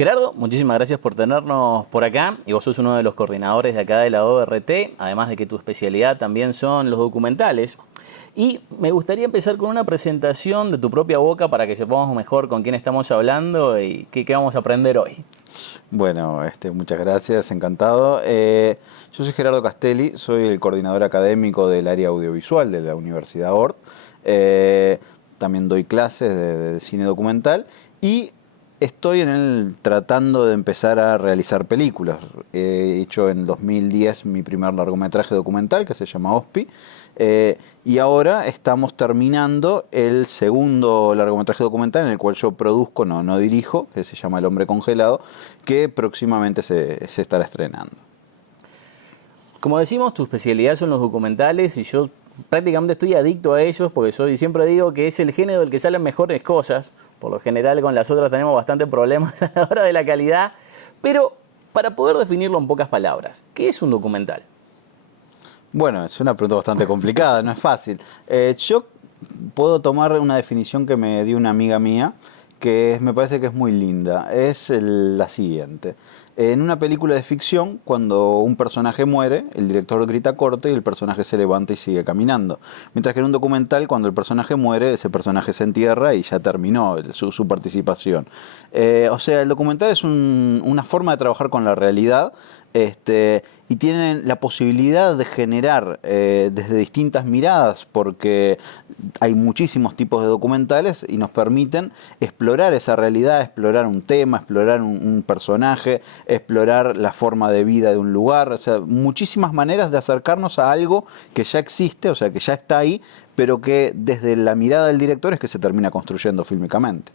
Gerardo, muchísimas gracias por tenernos por acá y vos sos uno de los coordinadores de acá de la ORT, además de que tu especialidad también son los documentales. Y me gustaría empezar con una presentación de tu propia boca para que sepamos mejor con quién estamos hablando y qué vamos a aprender hoy. Bueno, muchas gracias, encantado. Yo soy Gerardo Castelli, soy el coordinador académico del área audiovisual de la Universidad Ort. También doy clases de cine documental y estoy tratando de empezar a realizar películas. He hecho en 2010 mi primer largometraje documental que se llama OSPI. Y ahora estamos terminando el segundo largometraje documental en el cual yo produzco, no dirijo, que se llama El hombre congelado, que próximamente se estará estrenando. Como decimos, tu especialidad son los documentales y yo prácticamente estoy adicto a ellos porque siempre digo que es el género del que salen mejores cosas. Por lo general con las otras tenemos bastante problemas a la hora de la calidad. Pero para poder definirlo en pocas palabras, ¿qué es un documental? Bueno, es una pregunta bastante complicada, no es fácil. Yo puedo tomar una definición que me dio una amiga mía, me parece que es muy linda. Es la siguiente. En una película de ficción, cuando un personaje muere, el director grita corte y el personaje se levanta y sigue caminando. Mientras que en un documental, cuando el personaje muere, ese personaje se entierra y ya terminó su participación. O sea, el documental es una forma de trabajar con la realidad. Y tienen la posibilidad de generar desde distintas miradas, porque hay muchísimos tipos de documentales y nos permiten explorar esa realidad, explorar un tema, explorar un personaje, explorar la forma de vida de un lugar, o sea, muchísimas maneras de acercarnos a algo que ya existe, o sea, que ya está ahí, pero que desde la mirada del director es que se termina construyendo fílmicamente.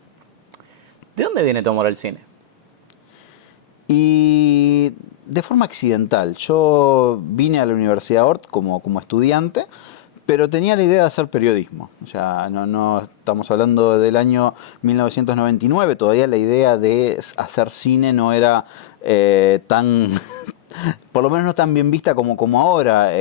¿De dónde viene tu amor al cine? Y de forma accidental. Yo vine a la Universidad Ort como estudiante, pero tenía la idea de hacer periodismo. O sea, no estamos hablando del año 1999, todavía la idea de hacer cine no era tan... por lo menos no tan bien vista como ahora.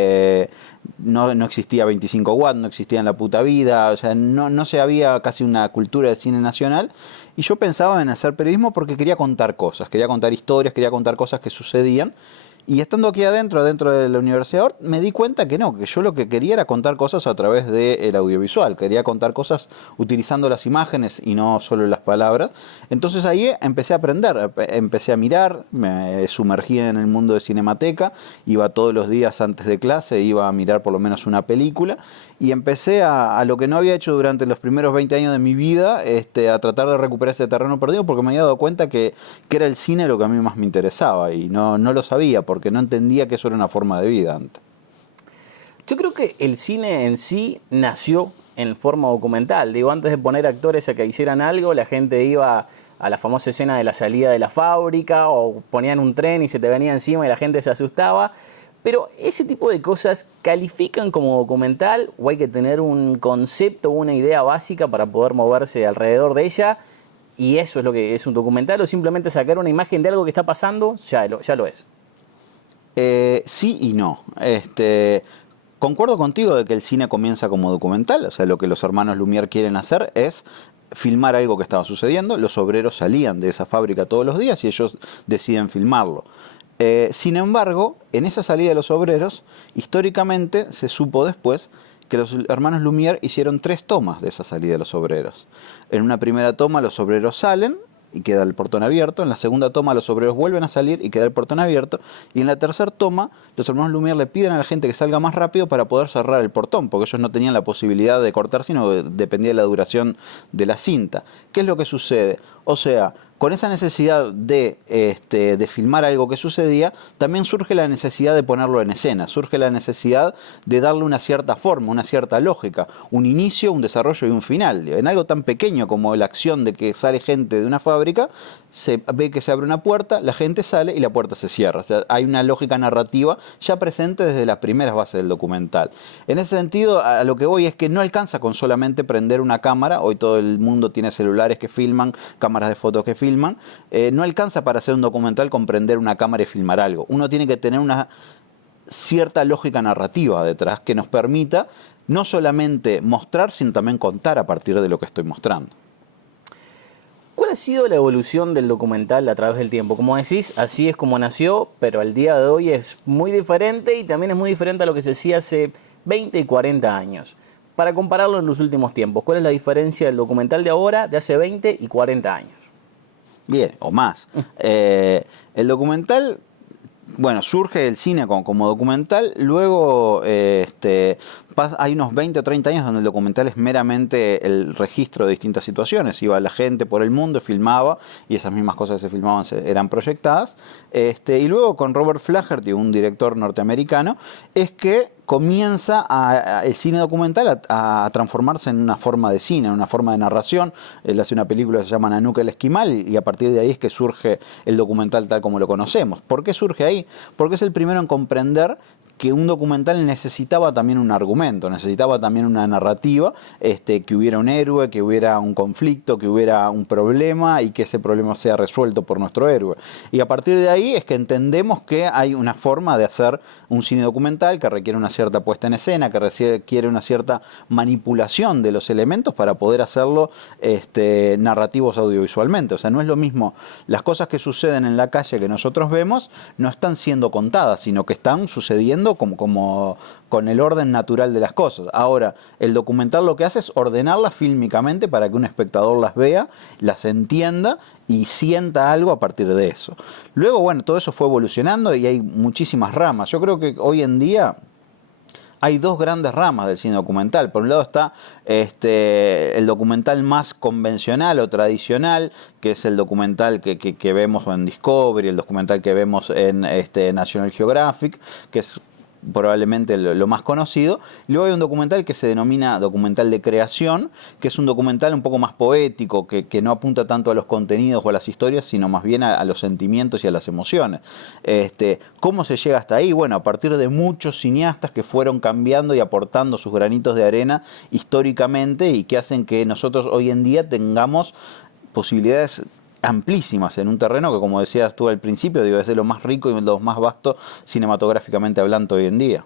No existía 25 Watt, no existía en la puta vida, o sea, no se había casi una cultura de cine nacional. Y yo pensaba en hacer periodismo porque quería contar cosas, quería contar historias, quería contar cosas que sucedían. Y estando aquí adentro de la Universidad Ort, me di cuenta que no, que yo lo que quería era contar cosas a través del audiovisual. Quería contar cosas utilizando las imágenes y no solo las palabras. Entonces ahí empecé a aprender, empecé a mirar, me sumergí en el mundo de Cinemateca, iba todos los días antes de clase, iba a mirar por lo menos una película. Y empecé a lo que no había hecho durante los primeros 20 años de mi vida, a tratar de recuperar ese terreno perdido, porque me había dado cuenta que era el cine lo que a mí más me interesaba y no lo sabía, porque no entendía que eso era una forma de vida antes. Yo creo que el cine en sí nació en forma documental. Digo, antes de poner actores a que hicieran algo, la gente iba a la famosa escena de la salida de la fábrica o ponían un tren y se te venía encima y la gente se asustaba. Pero ese tipo de cosas ¿califican como documental o hay que tener un concepto o una idea básica para poder moverse alrededor de ella? ¿Y eso es lo que es un documental o simplemente sacar una imagen de algo que está pasando? Ya lo es. Sí y no. Concuerdo contigo de que el cine comienza como documental, o sea, lo que los hermanos Lumière quieren hacer es filmar algo que estaba sucediendo. Los obreros salían de esa fábrica todos los días y ellos deciden filmarlo. Sin embargo, en esa salida de los obreros, históricamente se supo después que los hermanos Lumière hicieron 3 tomas de esa salida de los obreros. En una primera toma los obreros salen y queda el portón abierto, en la segunda toma los obreros vuelven a salir y queda el portón abierto, y en la tercera toma los hermanos Lumière le piden a la gente que salga más rápido para poder cerrar el portón, porque ellos no tenían la posibilidad de cortar, sino que dependía de la duración de la cinta. ¿Qué es lo que sucede? O sea, con esa necesidad de filmar algo que sucedía, también surge la necesidad de ponerlo en escena, surge la necesidad de darle una cierta forma, una cierta lógica, un inicio, un desarrollo y un final. En algo tan pequeño como la acción de que sale gente de una fábrica, se ve que se abre una puerta, la gente sale y la puerta se cierra. O sea, hay una lógica narrativa ya presente desde las primeras bases del documental. En ese sentido, a lo que voy es que no alcanza con solamente prender una cámara. Hoy todo el mundo tiene celulares que filman, cámaras de fotos que filman. No alcanza para hacer un documental con prender una cámara y filmar algo. Uno tiene que tener una cierta lógica narrativa detrás que nos permita no solamente mostrar, sino también contar a partir de lo que estoy mostrando. ¿Cuál ha sido la evolución del documental a través del tiempo? Como decís, así es como nació, pero al día de hoy es muy diferente y también es muy diferente a lo que se hacía hace 20 y 40 años. Para compararlo en los últimos tiempos, ¿cuál es la diferencia del documental de ahora, de hace 20 y 40 años? Bien, o más. El documental, bueno, surge el cine como documental, luego hay unos 20 o 30 años donde el documental es meramente el registro de distintas situaciones. Iba la gente por el mundo, filmaba, y esas mismas cosas que se filmaban eran proyectadas. Y luego con Robert Flaherty, un director norteamericano, es que comienza el cine documental a transformarse en una forma de cine, en una forma de narración. Él hace una película que se llama Nanook el Esquimal, y a partir de ahí es que surge el documental tal como lo conocemos. ¿Por qué surge ahí? Porque es el primero en comprender que un documental necesitaba también un argumento, necesitaba también una narrativa, que hubiera un héroe, que hubiera un conflicto, que hubiera un problema y que ese problema sea resuelto por nuestro héroe. Y a partir de ahí es que entendemos que hay una forma de hacer un cine documental que requiere una cierta puesta en escena, que requiere una cierta manipulación de los elementos para poder hacerlo narrativos audiovisualmente. O sea, no es lo mismo las cosas que suceden en la calle que nosotros vemos, no están siendo contadas, sino que están sucediendo como con el orden natural de las cosas. Ahora, el documental lo que hace es ordenarlas fílmicamente para que un espectador las vea, las entienda y sienta algo a partir de eso. Luego, bueno, todo eso fue evolucionando y hay muchísimas ramas. Yo creo que hoy en día hay dos grandes ramas del cine documental. Por un lado está el documental más convencional o tradicional, que es el documental que vemos en Discovery, el documental que vemos en National Geographic, que es probablemente lo más conocido. Y luego hay un documental que se denomina documental de creación, que es un documental un poco más poético, que no apunta tanto a los contenidos o a las historias, sino más bien a los sentimientos y a las emociones. ¿Cómo se llega hasta ahí? Bueno, a partir de muchos cineastas que fueron cambiando y aportando sus granitos de arena históricamente y que hacen que nosotros hoy en día tengamos posibilidades amplísimas en un terreno que, como decías tú al principio, es de lo más rico y de lo más vasto cinematográficamente hablando hoy en día.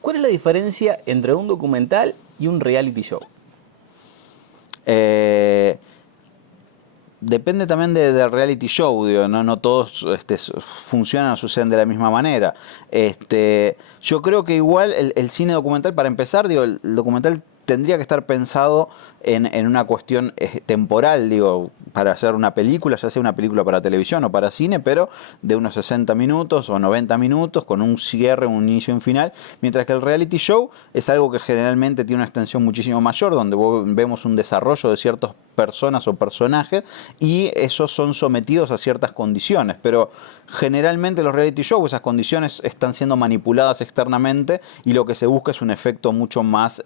¿Cuál es la diferencia entre un documental y un reality show? Depende también del reality show, no todos funcionan o suceden de la misma manera. Yo creo que igual el cine documental, para empezar, el documental tendría que estar pensado en una cuestión temporal, para hacer una película, ya sea una película para televisión o para cine, pero de unos 60 minutos o 90 minutos, con un cierre, un inicio y un final, mientras que el reality show es algo que generalmente tiene una extensión muchísimo mayor, donde vemos un desarrollo de ciertas personas o personajes, y esos son sometidos a ciertas condiciones, pero generalmente los reality shows, esas condiciones están siendo manipuladas externamente, y lo que se busca es un efecto mucho más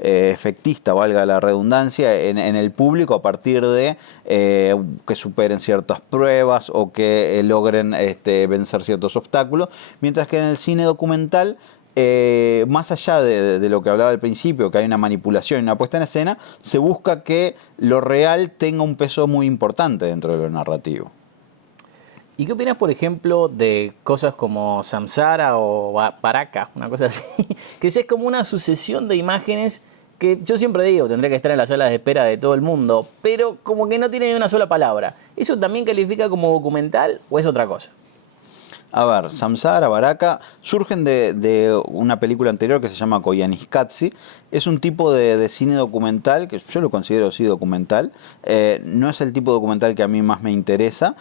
efectista, valga la redundancia, en el público, a partir de que superen ciertas pruebas o que logren vencer ciertos obstáculos, mientras que en el cine documental, más allá de lo que hablaba al principio, que hay una manipulación y una puesta en escena, se busca que lo real tenga un peso muy importante dentro de lo narrativo. ¿Y qué opinas, por ejemplo, de cosas como Samsara o Baraka, una cosa así? Que es como una sucesión de imágenes que yo siempre digo, tendría que estar en las salas de espera de todo el mundo, pero como que no tiene ni una sola palabra. ¿Eso también califica como documental o es otra cosa? A ver, Samsara, Baraka, surgen de una película anterior que se llama Koyaanisqatsi. Es un tipo de cine documental, que yo lo considero sí documental. No es el tipo de documental que a mí más me interesa.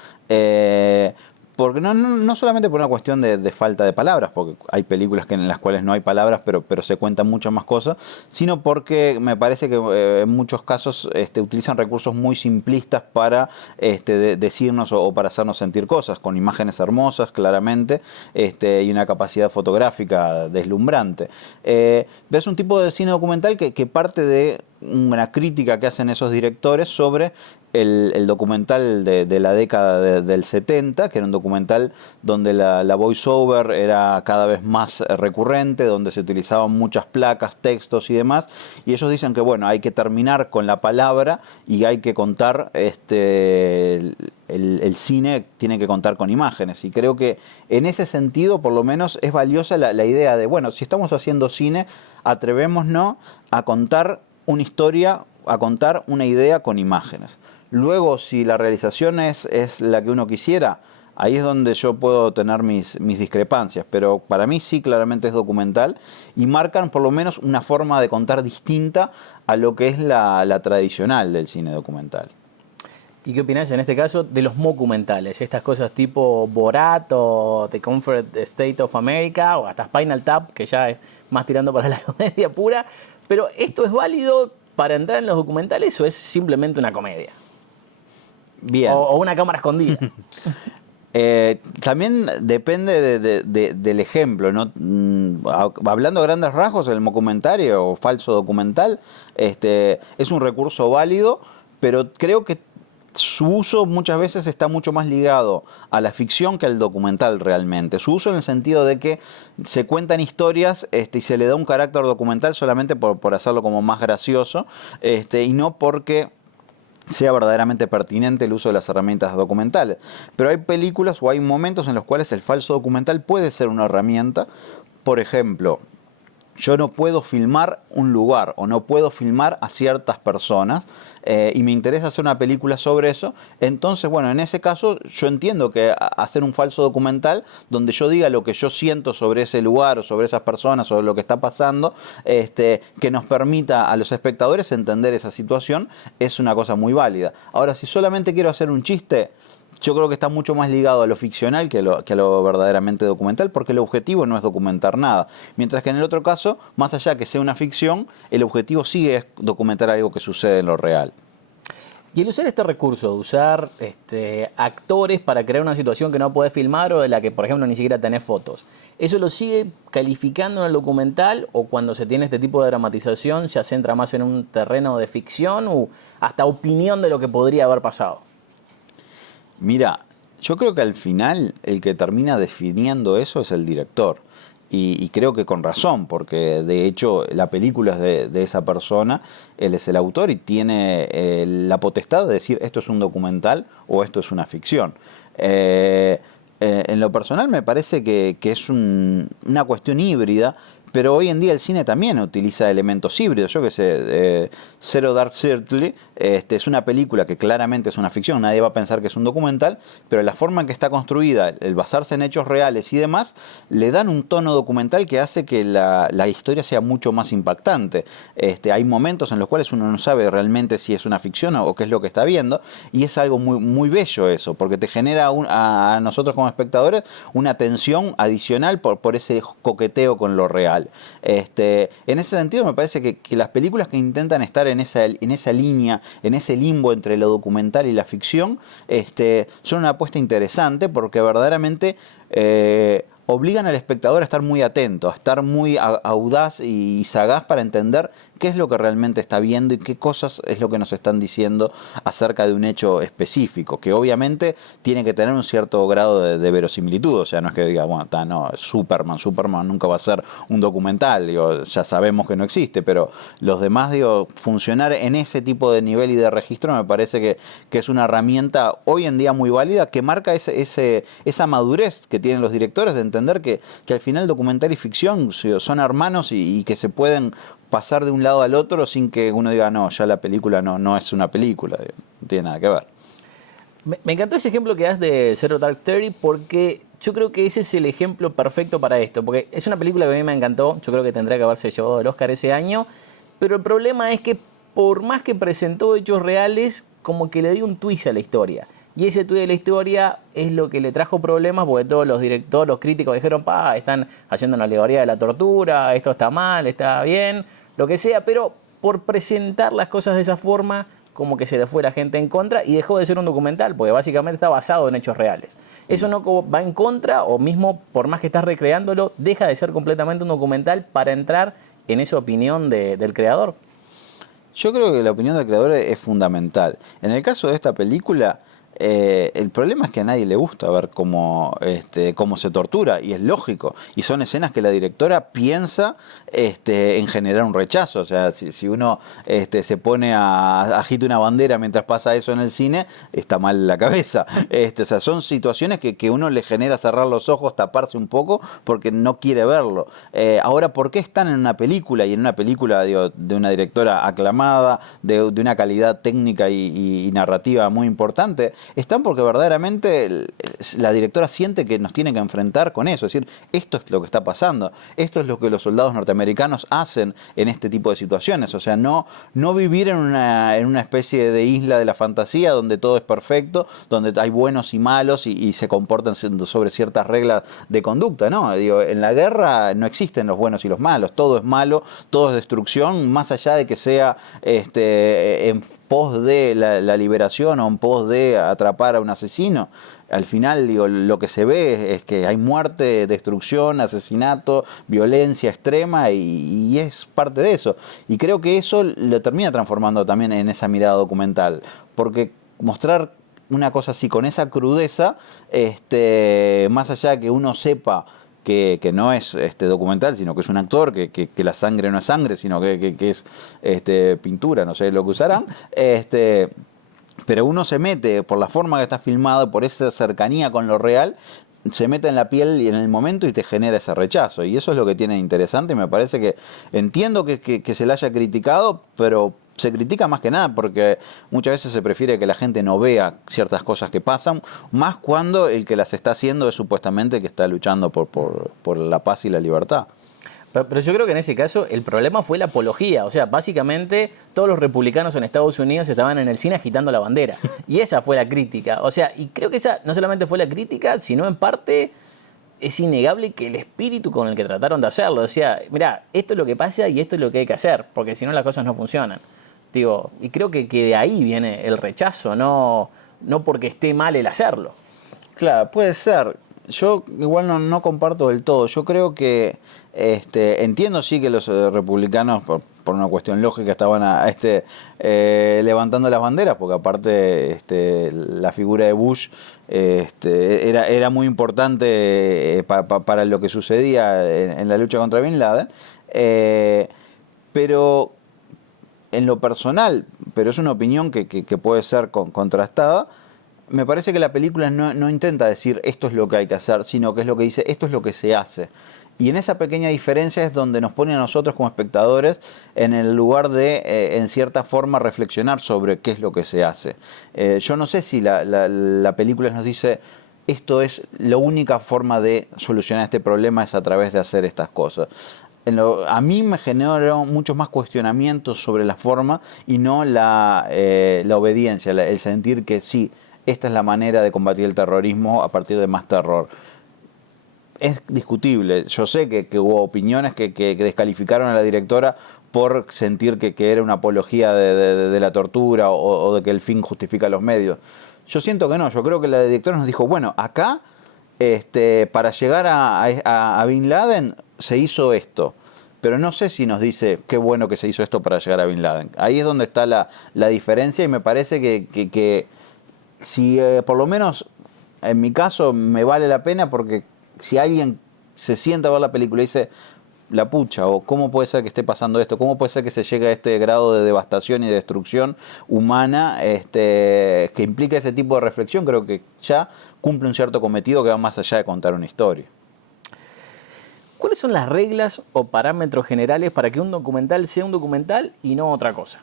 Porque no solamente por una cuestión de falta de palabras, porque hay películas en las cuales no hay palabras, pero se cuentan muchas más cosas, sino porque me parece que en muchos casos utilizan recursos muy simplistas para decirnos o para hacernos sentir cosas, con imágenes hermosas, claramente, y una capacidad fotográfica deslumbrante. Es un tipo de cine documental que parte de una crítica que hacen esos directores sobre el documental de la década del 70, que era un documental donde la voiceover era cada vez más recurrente, donde se utilizaban muchas placas, textos y demás, y ellos dicen que bueno, hay que terminar con la palabra y hay que contar, el cine tiene que contar con imágenes, y creo que en ese sentido por lo menos es valiosa la idea de, bueno, si estamos haciendo cine, atrevémonos a contar una historia a contar una idea con imágenes. Luego, si la realización es la que uno quisiera, ahí es donde yo puedo tener mis discrepancias, pero para mí sí claramente es documental y marcan por lo menos una forma de contar distinta a lo que es la tradicional del cine documental. ¿Y qué opinás en este caso de los documentales? Estas cosas tipo Borat o The Comfort State of America o hasta Spinal Tap, que ya es más tirando para la comedia pura. Pero ¿esto es válido para entrar en los documentales o es simplemente una comedia? Bien. O una cámara escondida. También depende del ejemplo, ¿no? Hablando a grandes rasgos, el documentario o falso documental es un recurso válido, pero creo que su uso muchas veces está mucho más ligado a la ficción que al documental realmente. Su uso en el sentido de que se cuentan historias y se le da un carácter documental solamente por hacerlo como más gracioso y no porque sea verdaderamente pertinente el uso de las herramientas documentales. Pero hay películas o hay momentos en los cuales el falso documental puede ser una herramienta. Por ejemplo, yo no puedo filmar un lugar o no puedo filmar a ciertas personas y me interesa hacer una película sobre eso. Entonces, bueno, en ese caso yo entiendo que hacer un falso documental donde yo diga lo que yo siento sobre ese lugar o sobre esas personas, sobre lo que está pasando, que nos permita a los espectadores entender esa situación, es una cosa muy válida. Ahora, si solamente quiero hacer un chiste, yo creo que está mucho más ligado a lo ficcional que a lo verdaderamente documental, porque el objetivo no es documentar nada. Mientras que en el otro caso, más allá que sea una ficción, el objetivo sí es documentar algo que sucede en lo real. Y el usar este recurso, de usar actores para crear una situación que no podés filmar o de la que, por ejemplo, ni siquiera tenés fotos, ¿eso lo sigue calificando en el documental o cuando se tiene este tipo de dramatización ya se entra más en un terreno de ficción o hasta opinión de lo que podría haber pasado? Mira, yo creo que al final el que termina definiendo eso es el director. Y creo que con razón, porque de hecho la película es de esa persona, él es el autor y tiene la potestad de decir esto es un documental o esto es una ficción. En lo personal me parece que es una cuestión híbrida, pero hoy en día el cine también utiliza elementos híbridos. Yo qué sé, Zero Dark Thirty es una película que claramente es una ficción, nadie va a pensar que es un documental, pero la forma en que está construida, el basarse en hechos reales y demás, le dan un tono documental que hace que la historia sea mucho más impactante. Hay momentos en los cuales uno no sabe realmente si es una ficción o qué es lo que está viendo, y es algo muy, muy bello eso, porque te genera a nosotros como espectadores una tensión adicional por ese coqueteo con lo real. En ese sentido me parece que las películas que intentan estar en esa línea, en ese limbo entre lo documental y la ficción, son una apuesta interesante porque verdaderamente obligan al espectador a estar muy atento, a estar muy audaz y sagaz para entender qué es lo que realmente está viendo y qué cosas es lo que nos están diciendo acerca de un hecho específico, que obviamente tiene que tener un cierto grado de verosimilitud. O sea, no es que diga, bueno, no, Superman nunca va a ser un documental, digo, ya sabemos que no existe, pero los demás, digo, funcionar en ese tipo de nivel y de registro me parece que es una herramienta hoy en día muy válida, que marca esa madurez que tienen los directores de entender que al final documental y ficción son hermanos y que se pueden pasar de un lado al otro sin que uno diga, no, ya la película no es una película, no tiene nada que ver. Me encantó ese ejemplo que das de Zero Dark Thirty porque yo creo que ese es el ejemplo perfecto para esto, porque es una película que a mí me encantó, yo creo que tendría que haberse llevado el Oscar ese año, pero el problema es que por más que presentó hechos reales, como que le dio un twist a la historia. Y ese twist de la historia es lo que le trajo problemas, porque todos los críticos dijeron, están haciendo una alegoría de la tortura, esto está mal, está bien, lo que sea, pero por presentar las cosas de esa forma, como que se le fue la gente en contra y dejó de ser un documental, porque básicamente está basado en hechos reales. Eso no va en contra, o mismo por más que estás recreándolo, deja de ser completamente un documental para entrar en esa opinión del creador. Yo creo que la opinión del creador es fundamental. En el caso de esta película, El problema es que a nadie le gusta ver cómo se tortura, y es lógico. Y son escenas que la directora piensa en generar un rechazo. O sea, si uno se pone a agita una bandera mientras pasa eso en el cine, está mal la cabeza. O sea, son situaciones que uno le genera cerrar los ojos, taparse un poco, porque no quiere verlo. Ahora, ¿por qué están en una película? Y en una película, digo, de una directora aclamada, de una calidad técnica y narrativa muy importante, están porque verdaderamente la directora siente que nos tiene que enfrentar con eso. Es decir, esto es lo que está pasando, esto es lo que los soldados norteamericanos hacen en este tipo de situaciones. O sea, no vivir en una especie de isla de la fantasía donde todo es perfecto, donde hay buenos y malos y se comportan sobre ciertas reglas de conducta, ¿no? Digo, en la guerra no existen los buenos y los malos, todo es malo, todo es destrucción, más allá de que sea en pos de la liberación o en pos de atrapar a un asesino. Al final, digo, lo que se ve es que hay muerte, destrucción, asesinato, violencia extrema, y es parte de eso. Y creo que eso lo termina transformando también en esa mirada documental, porque mostrar una cosa así con esa crudeza, más allá de que uno sepa que no es documental, sino que es un actor, que la sangre no es sangre, sino que es pintura, no sé lo que usarán, pero uno se mete por la forma que está filmado, por esa cercanía con lo real, se mete en la piel y en el momento y te genera ese rechazo. Y eso es lo que tiene de interesante. Me parece que entiendo que se le haya criticado, pero se critica más que nada porque muchas veces se prefiere que la gente no vea ciertas cosas que pasan, más cuando el que las está haciendo es supuestamente el que está luchando por la paz y la libertad. Pero yo creo que en ese caso el problema fue la apología. O sea, básicamente todos los republicanos en Estados Unidos estaban en el cine agitando la bandera. Y esa fue la crítica. O sea, y creo que esa no solamente fue la crítica, sino en parte es innegable que el espíritu con el que trataron de hacerlo. O sea, mirá, esto es lo que pasa y esto es lo que hay que hacer, porque si no las cosas no funcionan. Digo, y creo que de ahí viene el rechazo, no porque esté mal el hacerlo. Claro, puede ser. Yo igual no comparto del todo. Yo creo que entiendo sí que los republicanos por una cuestión lógica estaban levantando las banderas, porque aparte la figura de Bush era muy importante para lo que sucedía en la lucha contra Bin Laden, pero en lo personal, pero es una opinión que puede ser contrastada. Me parece que la película no intenta decir esto es lo que hay que hacer, sino que es lo que dice esto es lo que se hace. Y en esa pequeña diferencia es donde nos pone a nosotros como espectadores en el lugar de, en cierta forma, reflexionar sobre qué es lo que se hace. Yo no sé si la película nos dice esto es la única forma de solucionar este problema es a través de hacer estas cosas. A mí me generó muchos más cuestionamientos sobre la forma y no la obediencia, el sentir que sí, esta es la manera de combatir el terrorismo a partir de más terror. Es discutible. Yo sé que hubo opiniones que descalificaron a la directora por sentir que era una apología de la tortura o de que el fin justifica los medios. Yo siento que no. Yo creo que la directora nos dijo, bueno, acá para llegar a Bin Laden se hizo esto. Pero no sé si nos dice qué bueno que se hizo esto para llegar a Bin Laden. Ahí es donde está la diferencia, y me parece que si por lo menos en mi caso me vale la pena, porque si alguien se sienta a ver la película y dice la pucha, o cómo puede ser que esté pasando esto, cómo puede ser que se llegue a este grado de devastación y de destrucción humana, que implica ese tipo de reflexión, creo que ya cumple un cierto cometido que va más allá de contar una historia. ¿Cuáles son las reglas o parámetros generales para que un documental sea un documental y no otra cosa?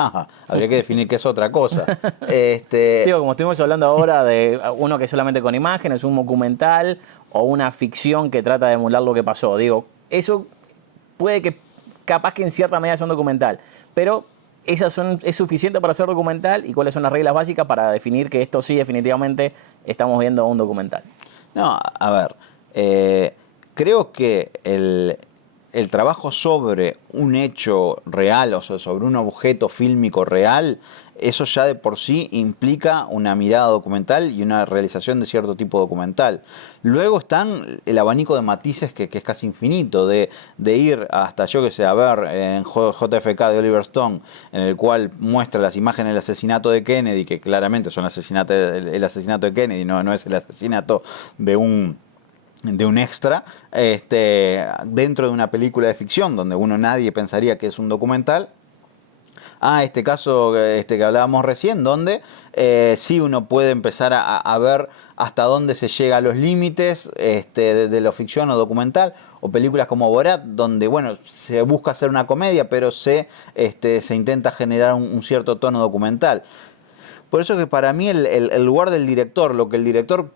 Ajá, habría que definir qué es otra cosa. Digo, como estuvimos hablando ahora de uno que es solamente con imágenes, un documental o una ficción que trata de emular lo que pasó. Digo, eso puede que capaz que en cierta medida sea un documental, pero ¿es suficiente para ser documental? ¿Y cuáles son las reglas básicas para definir que esto sí definitivamente estamos viendo un documental? No, a ver, creo que el trabajo sobre un hecho real, o sea, sobre un objeto fílmico real, eso ya de por sí implica una mirada documental y una realización de cierto tipo documental. Luego están el abanico de matices que es casi infinito, de ir hasta, yo que sé, a ver en JFK de Oliver Stone, en el cual muestra las imágenes del asesinato de Kennedy, que claramente son el asesinato de Kennedy, no es el asesinato de un extra, dentro de una película de ficción donde nadie pensaría que es un documental, a este caso que hablábamos recién, donde sí uno puede empezar a ver hasta dónde se llega a los límites de lo ficción o documental, o películas como Borat, donde bueno, se busca hacer una comedia, pero se intenta generar un cierto tono documental. Por eso que para mí el lugar del director, lo que el director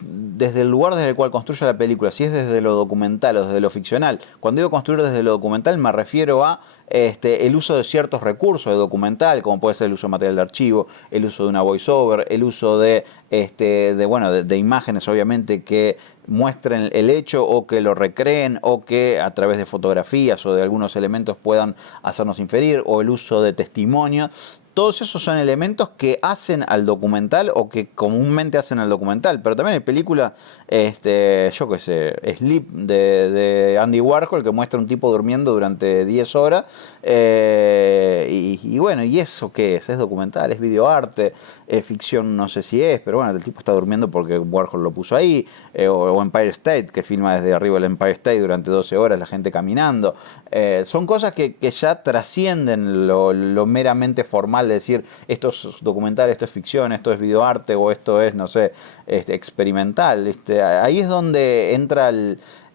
desde el lugar desde el cual construye la película, si es desde lo documental o desde lo ficcional. Cuando digo construir desde lo documental me refiero a el uso de ciertos recursos de documental, como puede ser el uso de material de archivo, el uso de una voiceover, el uso de imágenes obviamente que muestren el hecho o que lo recreen o que a través de fotografías o de algunos elementos puedan hacernos inferir, o el uso de testimonios. Todos esos son elementos que hacen al documental o que comúnmente hacen al documental. Pero también hay películas, yo qué sé, Sleep de Andy Warhol, que muestra un tipo durmiendo durante 10 horas. Y bueno, ¿y eso qué es? ¿Es documental? ¿Es videoarte? ¿Es ficción? No sé si es, pero bueno, el tipo está durmiendo porque Warhol lo puso ahí. O Empire State, que filma desde arriba el Empire State durante 12 horas, la gente caminando. Son cosas que ya trascienden lo meramente formal de decir esto es documental, esto es ficción, esto es videoarte o esto es, no sé, experimental. Ahí es donde entra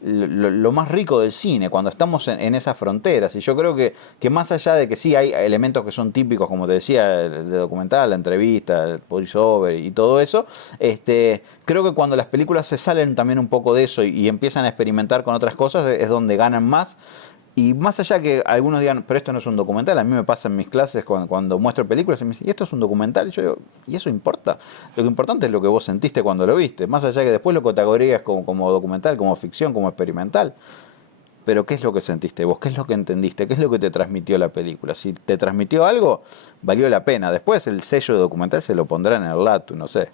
lo más rico del cine, cuando estamos en esas fronteras. Y yo creo que más allá de que sí hay elementos que son típicos, como te decía, de documental, la entrevista, el voiceover y todo eso, creo que cuando las películas se salen también un poco de eso y empiezan a experimentar con otras cosas, es donde ganan más. Y más allá que algunos digan, pero esto no es un documental, a mí me pasa en mis clases cuando muestro películas y me dicen, ¿y esto es un documental? Y yo digo, ¿y eso importa? Lo que importante es lo que vos sentiste cuando lo viste, más allá que después lo categorías como documental, como ficción, como experimental. Pero ¿qué es lo que sentiste vos? ¿Qué es lo que entendiste? ¿Qué es lo que te transmitió la película? Si te transmitió algo, valió la pena. Después el sello de documental se lo pondrá en el LATU, no sé.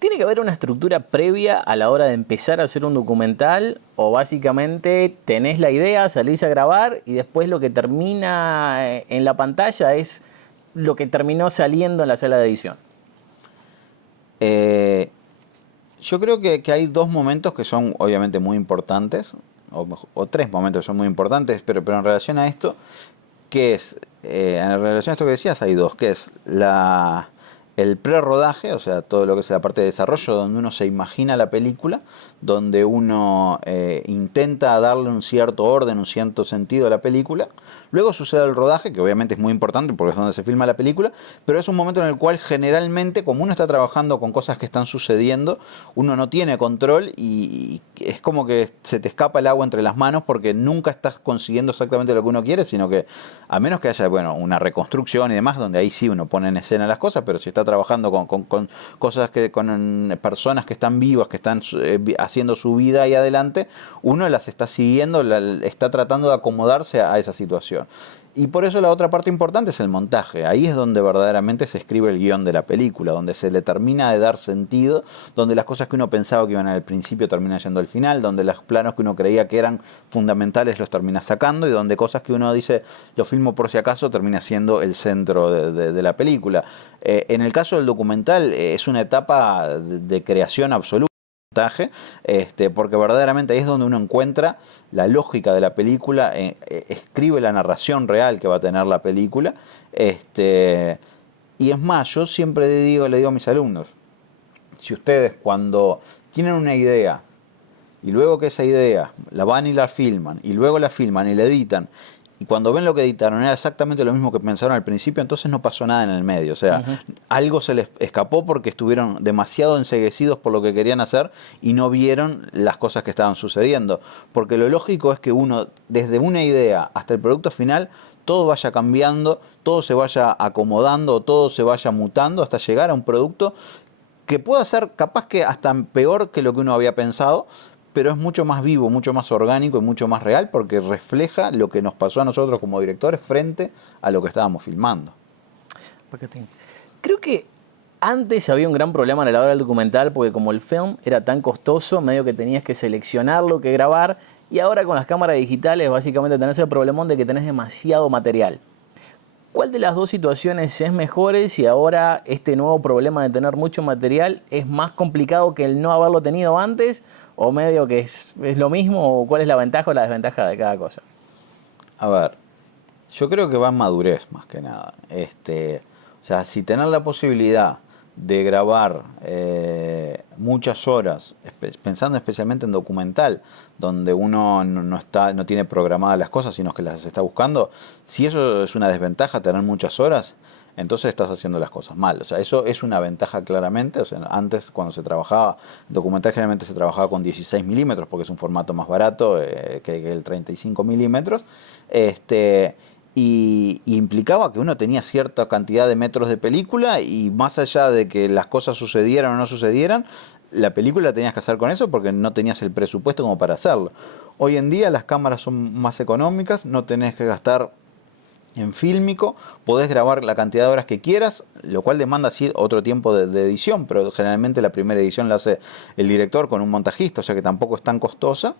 ¿Tiene que haber una estructura previa a la hora de empezar a hacer un documental? ¿O básicamente tenés la idea, salís a grabar y después lo que termina en la pantalla es lo que terminó saliendo en la sala de edición? Yo creo que hay dos momentos que son obviamente muy importantes, o tres momentos que son muy importantes, pero en relación a esto, que es, en relación a esto que decías, hay dos, que es el pre-rodaje, o sea, todo lo que es la parte de desarrollo, donde uno se imagina la película, donde uno intenta darle un cierto orden, un cierto sentido a la película. Luego sucede el rodaje, que obviamente es muy importante porque es donde se filma la película, pero es un momento en el cual generalmente, como uno está trabajando con cosas que están sucediendo, uno no tiene control y es como que se te escapa el agua entre las manos porque nunca estás consiguiendo exactamente lo que uno quiere, sino que a menos que haya, bueno, una reconstrucción y demás, donde ahí sí uno pone en escena las cosas, pero si está trabajando con cosas con personas que están vivas, que están haciendo su vida ahí adelante, uno las está siguiendo, está tratando de acomodarse a esa situación. Y por eso la otra parte importante es el montaje. Ahí es donde verdaderamente se escribe el guión de la película, donde se le termina de dar sentido, donde las cosas que uno pensaba que iban al principio terminan yendo al final, donde los planos que uno creía que eran fundamentales los termina sacando y donde cosas que uno dice, lo filmo por si acaso, termina siendo el centro de la película. En el caso del documental es una etapa de creación absoluta. Porque verdaderamente ahí es donde uno encuentra la lógica de la película, escribe la narración real que va a tener la película, y es más, yo siempre le digo a mis alumnos, si ustedes cuando tienen una idea y luego que esa idea la van y la filman y luego la filman y la editan, y cuando ven lo que editaron era exactamente lo mismo que pensaron al principio, entonces no pasó nada en el medio. O sea, algo se les escapó porque estuvieron demasiado enceguecidos por lo que querían hacer y no vieron las cosas que estaban sucediendo. Porque lo lógico es que uno, desde una idea hasta el producto final, todo vaya cambiando, todo se vaya acomodando, todo se vaya mutando hasta llegar a un producto que pueda ser capaz que hasta peor que lo que uno había pensado, pero es mucho más vivo, mucho más orgánico y mucho más real porque refleja lo que nos pasó a nosotros como directores frente a lo que estábamos filmando. Creo que antes había un gran problema a la hora del documental porque como el film era tan costoso, medio que tenías que seleccionar lo que grabar, y ahora con las cámaras digitales básicamente tenés el problemón de que tenés demasiado material. ¿Cuál de las dos situaciones es mejor si ahora este nuevo problema de tener mucho material es más complicado que el no haberlo tenido antes, o medio que es lo mismo, o cuál es la ventaja o la desventaja de cada cosa? A ver, yo creo que va en madurez más que nada. O sea, si tener la posibilidad de grabar muchas horas, pensando especialmente en documental, donde uno no tiene programadas las cosas, sino que las está buscando, si eso es una desventaja, tener muchas horas, entonces estás haciendo las cosas mal. O sea, eso es una ventaja claramente. O sea, antes cuando se trabajaba, documental generalmente se trabajaba con 16 milímetros, porque es un formato más barato que el 35 milímetros. Y implicaba que uno tenía cierta cantidad de metros de película y más allá de que las cosas sucedieran o no sucedieran, la película la tenías que hacer con eso porque no tenías el presupuesto como para hacerlo. Hoy en día las cámaras son más económicas, no tenés que gastar en fílmico, podés grabar la cantidad de horas que quieras, lo cual demanda sí otro tiempo de edición, pero generalmente la primera edición la hace el director con un montajista, o sea que tampoco es tan costosa.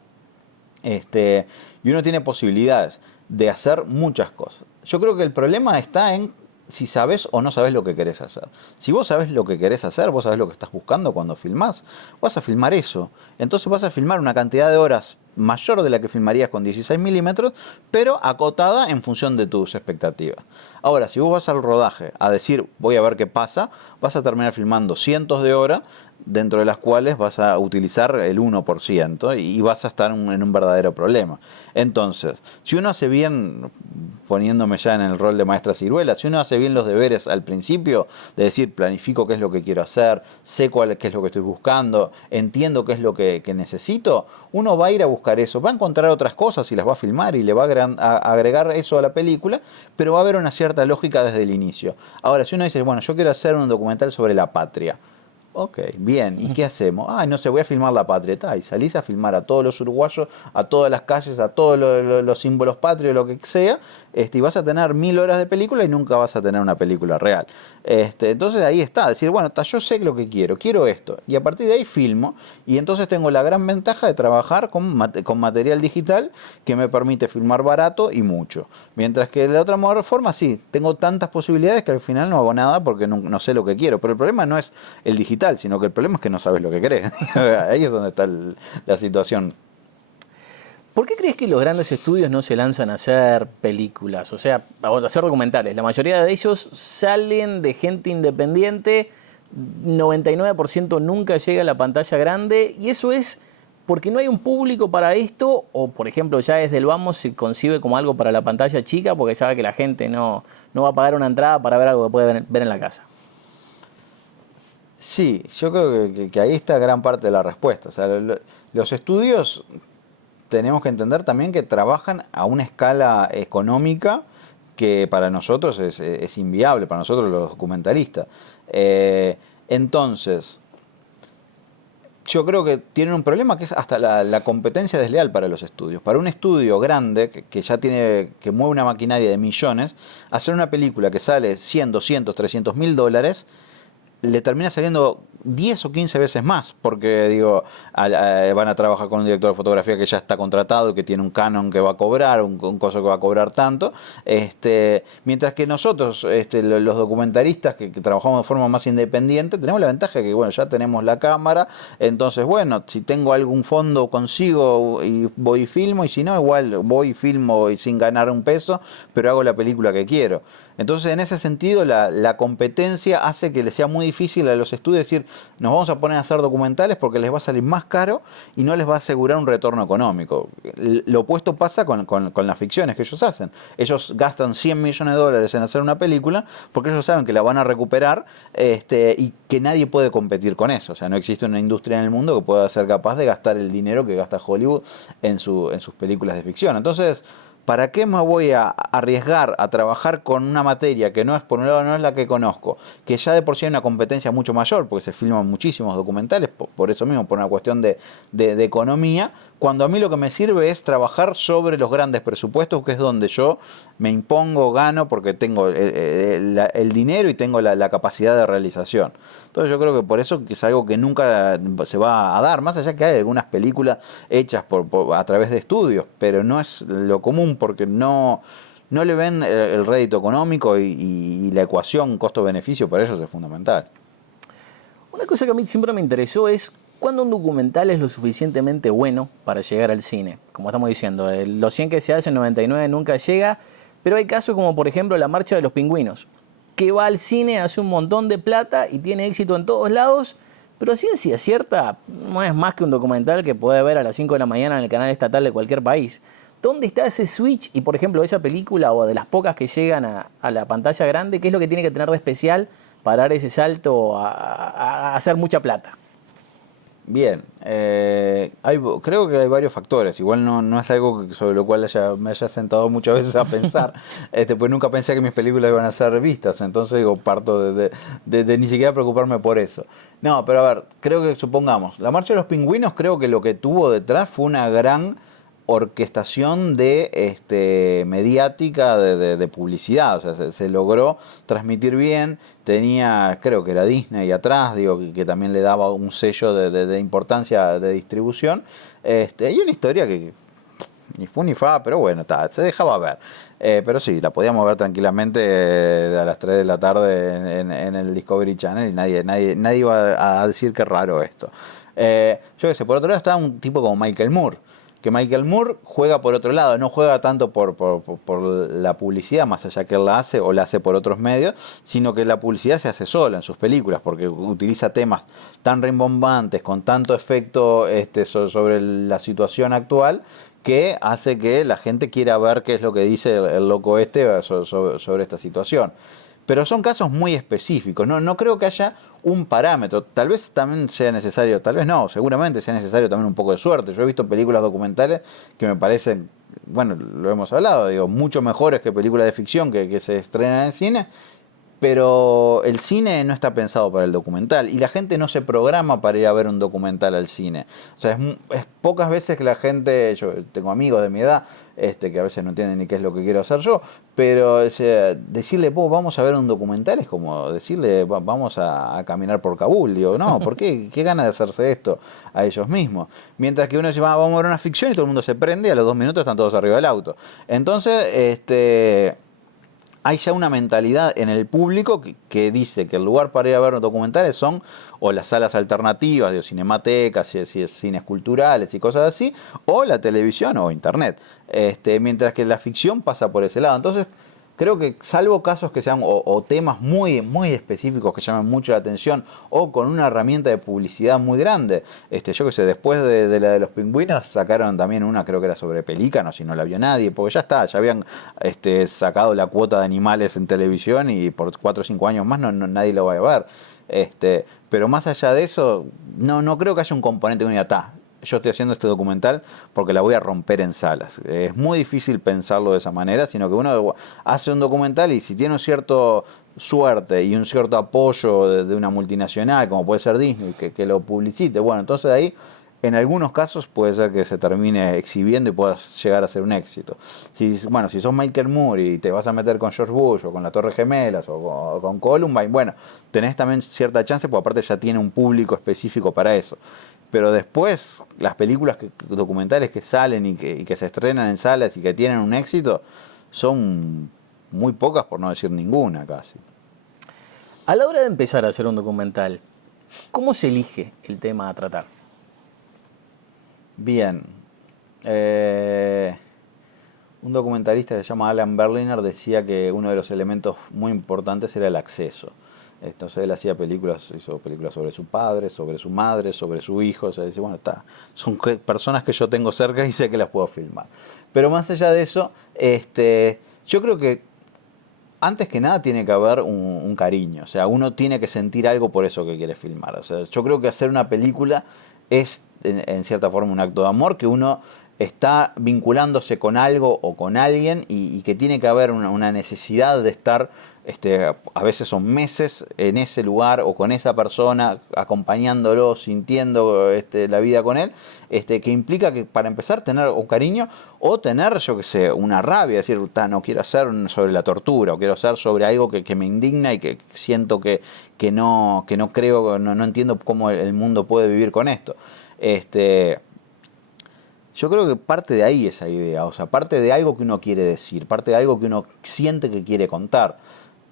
Y uno tiene posibilidades de hacer muchas cosas. Yo creo que el problema está en si sabes o no sabes lo que querés hacer. Si vos sabés lo que querés hacer, vos sabés lo que estás buscando cuando filmás, vas a filmar eso. Entonces vas a filmar una cantidad de horas mayor de la que filmarías con 16 milímetros, pero acotada en función de tus expectativas. Ahora, si vos vas al rodaje a decir voy a ver qué pasa, vas a terminar filmando cientos de horas, dentro de las cuales vas a utilizar el 1% y vas a estar en un verdadero problema. Entonces, si uno hace bien, poniéndome ya en el rol de maestra ciruela, si uno hace bien los deberes al principio, de decir, planifico qué es lo que quiero hacer, sé qué es lo que estoy buscando, entiendo qué es lo que necesito, uno va a ir a buscar eso, va a encontrar otras cosas y las va a filmar y le va a agregar eso a la película, pero va a haber una cierta lógica desde el inicio. Ahora, si uno dice, bueno, yo quiero hacer un documental sobre la patria, ok, bien, ¿y qué hacemos? Ay, no sé, voy a filmar la patria. Y salís a filmar a todos los uruguayos, a todas las calles, a todos los símbolos patrios, lo que sea, y vas a tener 1000 horas de película y nunca vas a tener una película real. Entonces ahí está, decir, bueno, yo sé lo que quiero esto. Y a partir de ahí filmo, y entonces tengo la gran ventaja de trabajar con material digital que me permite filmar barato y mucho. Mientras que de la otra forma, sí, tengo tantas posibilidades que al final no hago nada porque no sé lo que quiero. Pero el problema no es el digital, sino que el problema es que no sabes lo que querés. Ahí es donde está la situación. ¿Por qué crees que los grandes estudios no se lanzan a hacer películas? O sea, a hacer documentales. La mayoría de ellos salen de gente independiente, 99% nunca llega a la pantalla grande, y eso es porque no hay un público para esto, o por ejemplo ya desde el vamos se concibe como algo para la pantalla chica, porque sabe que la gente no va a pagar una entrada para ver algo que puede ver en la casa. Sí, yo creo que ahí está gran parte de la respuesta. O sea, los estudios tenemos que entender también que trabajan a una escala económica que para nosotros es inviable, para nosotros los documentalistas. Entonces, yo creo que tienen un problema que es hasta la competencia desleal para los estudios. Para un estudio grande, que ya que mueve una maquinaria de millones, hacer una película que sale 100, 200, 300 mil dólares, le termina saliendo 10 o 15 veces más, porque digo, van a trabajar con un director de fotografía que ya está contratado y que tiene un canon que va a cobrar, un coso que va a cobrar tanto, mientras que nosotros, los documentalistas que trabajamos de forma más independiente, tenemos la ventaja de que, bueno, ya tenemos la cámara, entonces, bueno, si tengo algún fondo consigo y voy y filmo, y si no, igual voy y filmo y sin ganar un peso, pero hago la película que quiero. Entonces, en ese sentido, la competencia hace que le sea muy difícil a los estudios decir, nos vamos a poner a hacer documentales porque les va a salir más caro y no les va a asegurar un retorno económico. Lo opuesto pasa con las ficciones que ellos hacen. Ellos gastan 100 millones de dólares en hacer una película porque ellos saben que la van a recuperar y que nadie puede competir con eso. O sea, no existe una industria en el mundo que pueda ser capaz de gastar el dinero que gasta Hollywood en sus películas de ficción. Entonces, ¿Para qué me voy a arriesgar a trabajar con una materia que no es, por un lado, no es la que conozco, que ya de por sí hay una competencia mucho mayor, porque se filman muchísimos documentales, por eso mismo, por una cuestión de economía, cuando a mí lo que me sirve es trabajar sobre los grandes presupuestos, que es donde yo me impongo, gano, porque tengo el dinero y tengo la capacidad de realización. Entonces yo creo que por eso que es algo que nunca se va a dar, más allá que hay algunas películas hechas a través de estudios, pero no es lo común porque no le ven el rédito económico y la ecuación costo-beneficio para ellos es fundamental. Una cosa que a mí siempre me interesó es cuándo un documental es lo suficientemente bueno para llegar al cine. Como estamos diciendo, los 100 que se hacen, 99 nunca llega, pero hay casos como por ejemplo La Marcha de los Pingüinos, que va al cine, hace un montón de plata y tiene éxito en todos lados, pero a ciencia cierta no es más que un documental que puede ver a las 5 de la mañana en el canal estatal de cualquier país. ¿Dónde está ese switch? Y por ejemplo, esa película o de las pocas que llegan a la pantalla grande, ¿qué es lo que tiene que tener de especial para dar ese salto a hacer mucha plata? Bien, creo que hay varios factores, igual no es algo sobre lo cual me haya sentado muchas veces a pensar, pues nunca pensé que mis películas iban a ser vistas, entonces digo, parto de ni siquiera preocuparme por eso. No, pero a ver, creo que supongamos, La Marcha de los Pingüinos creo que lo que tuvo detrás fue una gran orquestación mediática de publicidad, o sea, se logró transmitir bien, tenía, creo que era Disney atrás, digo, que también le daba un sello de importancia de distribución, y una historia que ni fu ni fa, pero bueno, se dejaba ver. Pero sí, la podíamos ver tranquilamente a las 3 de la tarde en el Discovery Channel y nadie iba a decir que raro esto. Yo qué sé, por otro lado está un tipo como Michael Moore, que Michael Moore juega por otro lado, no juega tanto por la publicidad, más allá que él la hace o la hace por otros medios, sino que la publicidad se hace sola en sus películas, porque utiliza temas tan rimbombantes, con tanto efecto sobre la situación actual, que hace que la gente quiera ver qué es lo que dice el loco sobre esta situación. Pero son casos muy específicos, no creo que haya un parámetro. Tal vez también sea necesario, tal vez no, seguramente sea necesario también un poco de suerte. Yo he visto películas documentales que me parecen, bueno, lo hemos hablado, digo, mucho mejores que películas de ficción que se estrenan en cine, pero el cine no está pensado para el documental y la gente no se programa para ir a ver un documental al cine. O sea, es pocas veces que la gente, yo tengo amigos de mi edad, que a veces no entienden ni qué es lo que quiero hacer yo, pero decirle, vamos a ver un documental es como decirle, vamos a caminar por Kabul. Digo, no, ¿por qué? ¿Qué ganas de hacerse esto a ellos mismos? Mientras que uno dice, vamos a ver una ficción y todo el mundo se prende y a los 2 minutos están todos arriba del auto. Entonces, hay ya una mentalidad en el público que dice que el lugar para ir a ver documentales son o las salas alternativas, de cinematecas, si es cines culturales y cosas así, o la televisión o internet. Mientras que la ficción pasa por ese lado. Entonces, creo que salvo casos que sean o temas muy, muy específicos que llamen mucho la atención o con una herramienta de publicidad muy grande, yo qué sé, después de la de los pingüinos sacaron también una, creo que era sobre pelícanos y no la vio nadie, porque ya habían sacado la cuota de animales en televisión y por 4 o 5 años más nadie lo va a ver. Pero más allá de eso, no creo que haya un componente que uno diga, yo estoy haciendo este documental porque la voy a romper en salas. Es muy difícil pensarlo de esa manera, sino que uno hace un documental y si tiene un cierto suerte y un cierto apoyo de una multinacional, como puede ser Disney, que lo publicite, bueno, entonces ahí en algunos casos puede ser que se termine exhibiendo y pueda llegar a ser un éxito. Si sos Michael Moore y te vas a meter con George Bush o con las Torres Gemelas o con Columbine, bueno, tenés también cierta chance porque aparte ya tiene un público específico para eso. Pero después, las películas documentales que salen y que se estrenan en salas y que tienen un éxito, son muy pocas, por no decir ninguna casi. A la hora de empezar a hacer un documental, ¿cómo se elige el tema a tratar? Bien. Un documentalista que se llama Alan Berliner decía que uno de los elementos muy importantes era el acceso. Entonces él hizo películas sobre su padre, sobre su madre, sobre su hijo. O sea, dice, bueno, son personas que yo tengo cerca y sé que las puedo filmar. Pero más allá de eso, yo creo que antes que nada tiene que haber un cariño. O sea, uno tiene que sentir algo por eso que quiere filmar. O sea, yo creo que hacer una película es en cierta forma un acto de amor que uno está vinculándose con algo o con alguien y que tiene que haber una necesidad de estar, a veces son meses en ese lugar o con esa persona, acompañándolo, sintiendo la vida con él, que implica que para empezar tener un cariño o tener, yo qué sé, una rabia, decir, no quiero hacer sobre la tortura o quiero hacer sobre algo que me indigna y que siento que no creo, no entiendo cómo el mundo puede vivir con esto. Yo creo que parte de ahí esa idea, o sea, parte de algo que uno quiere decir, parte de algo que uno siente que quiere contar.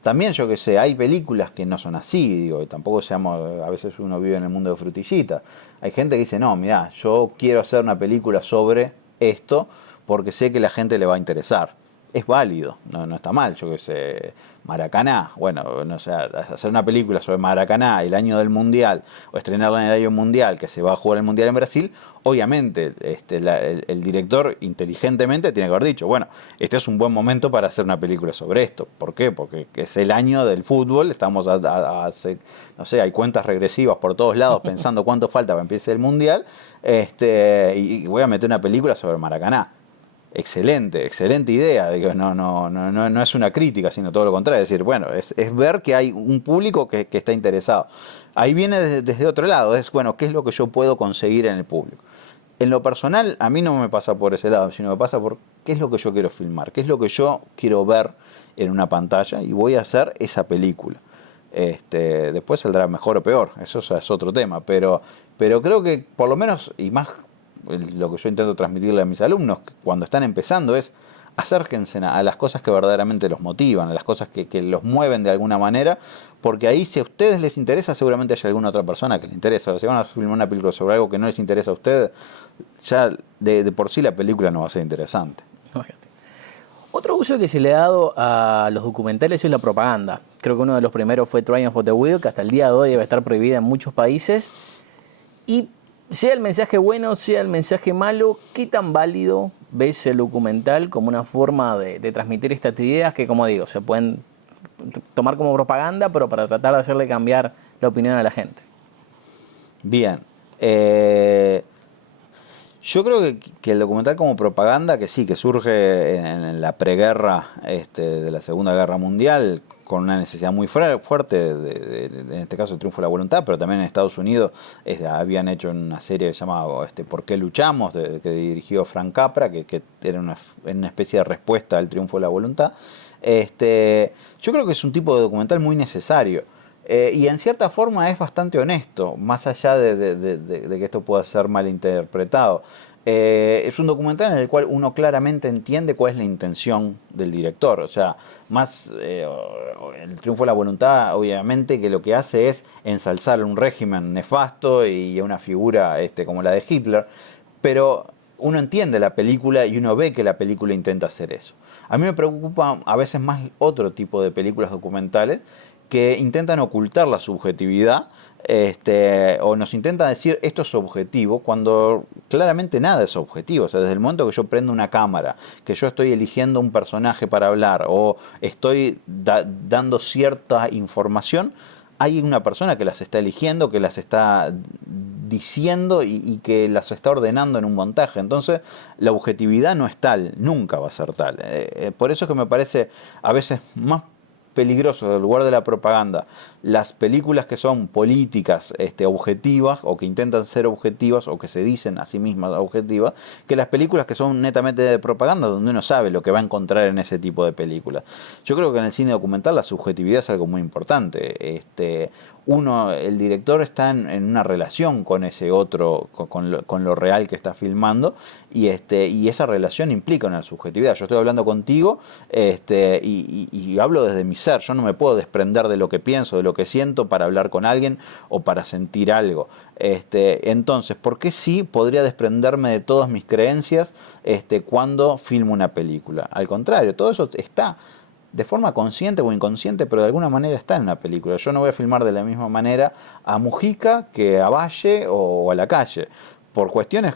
También, yo que sé, hay películas que no son así, digo, y tampoco seamos, a veces uno vive en el mundo de frutillitas. Hay gente que dice, no, mirá, yo quiero hacer una película sobre esto porque sé que la gente le va a interesar. Es válido, no está mal, yo que sé, Maracaná, bueno, no sé, hacer una película sobre Maracaná el año del Mundial, o estrenarla en el año Mundial, que se va a jugar el Mundial en Brasil, obviamente el director inteligentemente tiene que haber dicho, bueno, este es un buen momento para hacer una película sobre esto. ¿Por qué? Porque es el año del fútbol, estamos no sé, hay cuentas regresivas por todos lados pensando cuánto falta para que empiece el Mundial, y voy a meter una película sobre Maracaná. Excelente idea. Digo, no es una crítica, sino todo lo contrario. Es decir, bueno, es ver que hay un público que está interesado. Ahí viene desde otro lado, es bueno, ¿qué es lo que yo puedo conseguir en el público? En lo personal, a mí no me pasa por ese lado, sino me pasa por qué es lo que yo quiero filmar, qué es lo que yo quiero ver en una pantalla y voy a hacer esa película. Después saldrá mejor o peor, eso es otro tema, pero creo que por lo menos, y más lo que yo intento transmitirle a mis alumnos cuando están empezando es acérquense a las cosas que verdaderamente los motivan, a las cosas que los mueven de alguna manera, porque ahí si a ustedes les interesa, seguramente hay alguna otra persona que les interesa. Si van a filmar una película sobre algo que no les interesa a ustedes, ya de por sí la película no va a ser interesante. Otro uso que se le ha dado a los documentales es la propaganda. Creo que uno de los primeros fue Triumph of the Will, que hasta el día de hoy debe estar prohibida en muchos países. Y sea el mensaje bueno, sea el mensaje malo, ¿qué tan válido ves el documental como una forma de transmitir estas ideas que, como digo, se pueden tomar como propaganda, pero para tratar de hacerle cambiar la opinión a la gente? Bien. Yo creo que el documental como propaganda, que sí, que surge en la preguerra de la Segunda Guerra Mundial, con una necesidad muy fuerte, en este caso el triunfo de la voluntad, pero también en Estados Unidos habían hecho una serie llamada ¿Por qué luchamos?, que dirigió Frank Capra, que era una especie de respuesta al triunfo de la voluntad. Yo creo que es un tipo de documental muy necesario. Y en cierta forma es bastante honesto, más allá de que esto pueda ser malinterpretado. Es un documental en el cual uno claramente entiende cuál es la intención del director. O sea, más el triunfo de la voluntad, obviamente, que lo que hace es ensalzar un régimen nefasto y a una figura como la de Hitler, pero uno entiende la película y uno ve que la película intenta hacer eso. A mí me preocupa a veces más otro tipo de películas documentales que intentan ocultar la subjetividad, o nos intentan decir esto es objetivo, cuando claramente nada es objetivo. O sea, desde el momento que yo prendo una cámara, que yo estoy eligiendo un personaje para hablar, o estoy dando cierta información, hay una persona que las está eligiendo, que las está diciendo y que las está ordenando en un montaje. Entonces, la objetividad no es tal, nunca va a ser tal. Por eso es que me parece a veces más peligroso, en lugar de la propaganda, las películas que son políticas objetivas, o que intentan ser objetivas, o que se dicen a sí mismas objetivas, que las películas que son netamente de propaganda, donde uno sabe lo que va a encontrar en ese tipo de películas. Yo creo que en el cine documental la subjetividad es algo muy importante. El director está en una relación con ese otro, con lo real que está filmando, y esa relación implica una subjetividad. Yo estoy hablando contigo, y hablo desde mi ser. Yo no me puedo desprender de lo que pienso, de lo que siento, para hablar con alguien o para sentir algo. Entonces, ¿por qué sí podría desprenderme de todas mis creencias cuando filmo una película? Al contrario, todo eso está de forma consciente o inconsciente, pero de alguna manera está en una película. Yo no voy a filmar de la misma manera a Mujica que a Valle o a La Calle, por cuestiones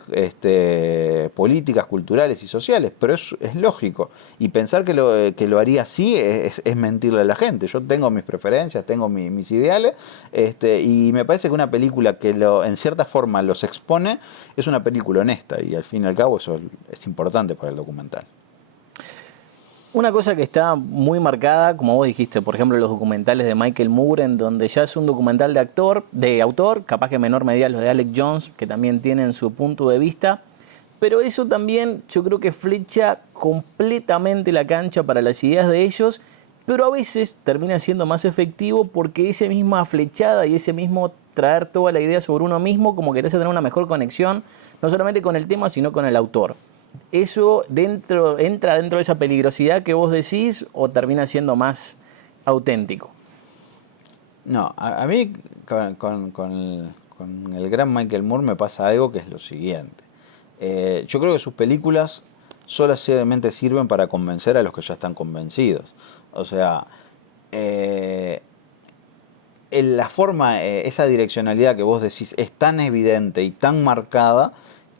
políticas, culturales y sociales, pero es lógico. Y pensar que lo haría así es mentirle a la gente. Yo tengo mis preferencias, tengo mis ideales, y me parece que una película que en cierta forma los expone es una película honesta, y al fin y al cabo eso es importante para el documental. Una cosa que está muy marcada, como vos dijiste, por ejemplo, los documentales de Michael Moore, en donde ya es un documental de autor, capaz que en menor medida los de Alex Jones, que también tienen su punto de vista, pero eso también yo creo que flecha completamente la cancha para las ideas de ellos, pero a veces termina siendo más efectivo porque esa misma flechada y ese mismo traer toda la idea sobre uno mismo, como que te hace tener una mejor conexión, no solamente con el tema, sino con el autor. ¿Eso entra dentro de esa peligrosidad que vos decís o termina siendo más auténtico? No, a mí con el gran Michael Moore me pasa algo que es lo siguiente. Yo creo que sus películas solamente sirven para convencer a los que ya están convencidos. O sea, la forma, esa direccionalidad que vos decís es tan evidente y tan marcada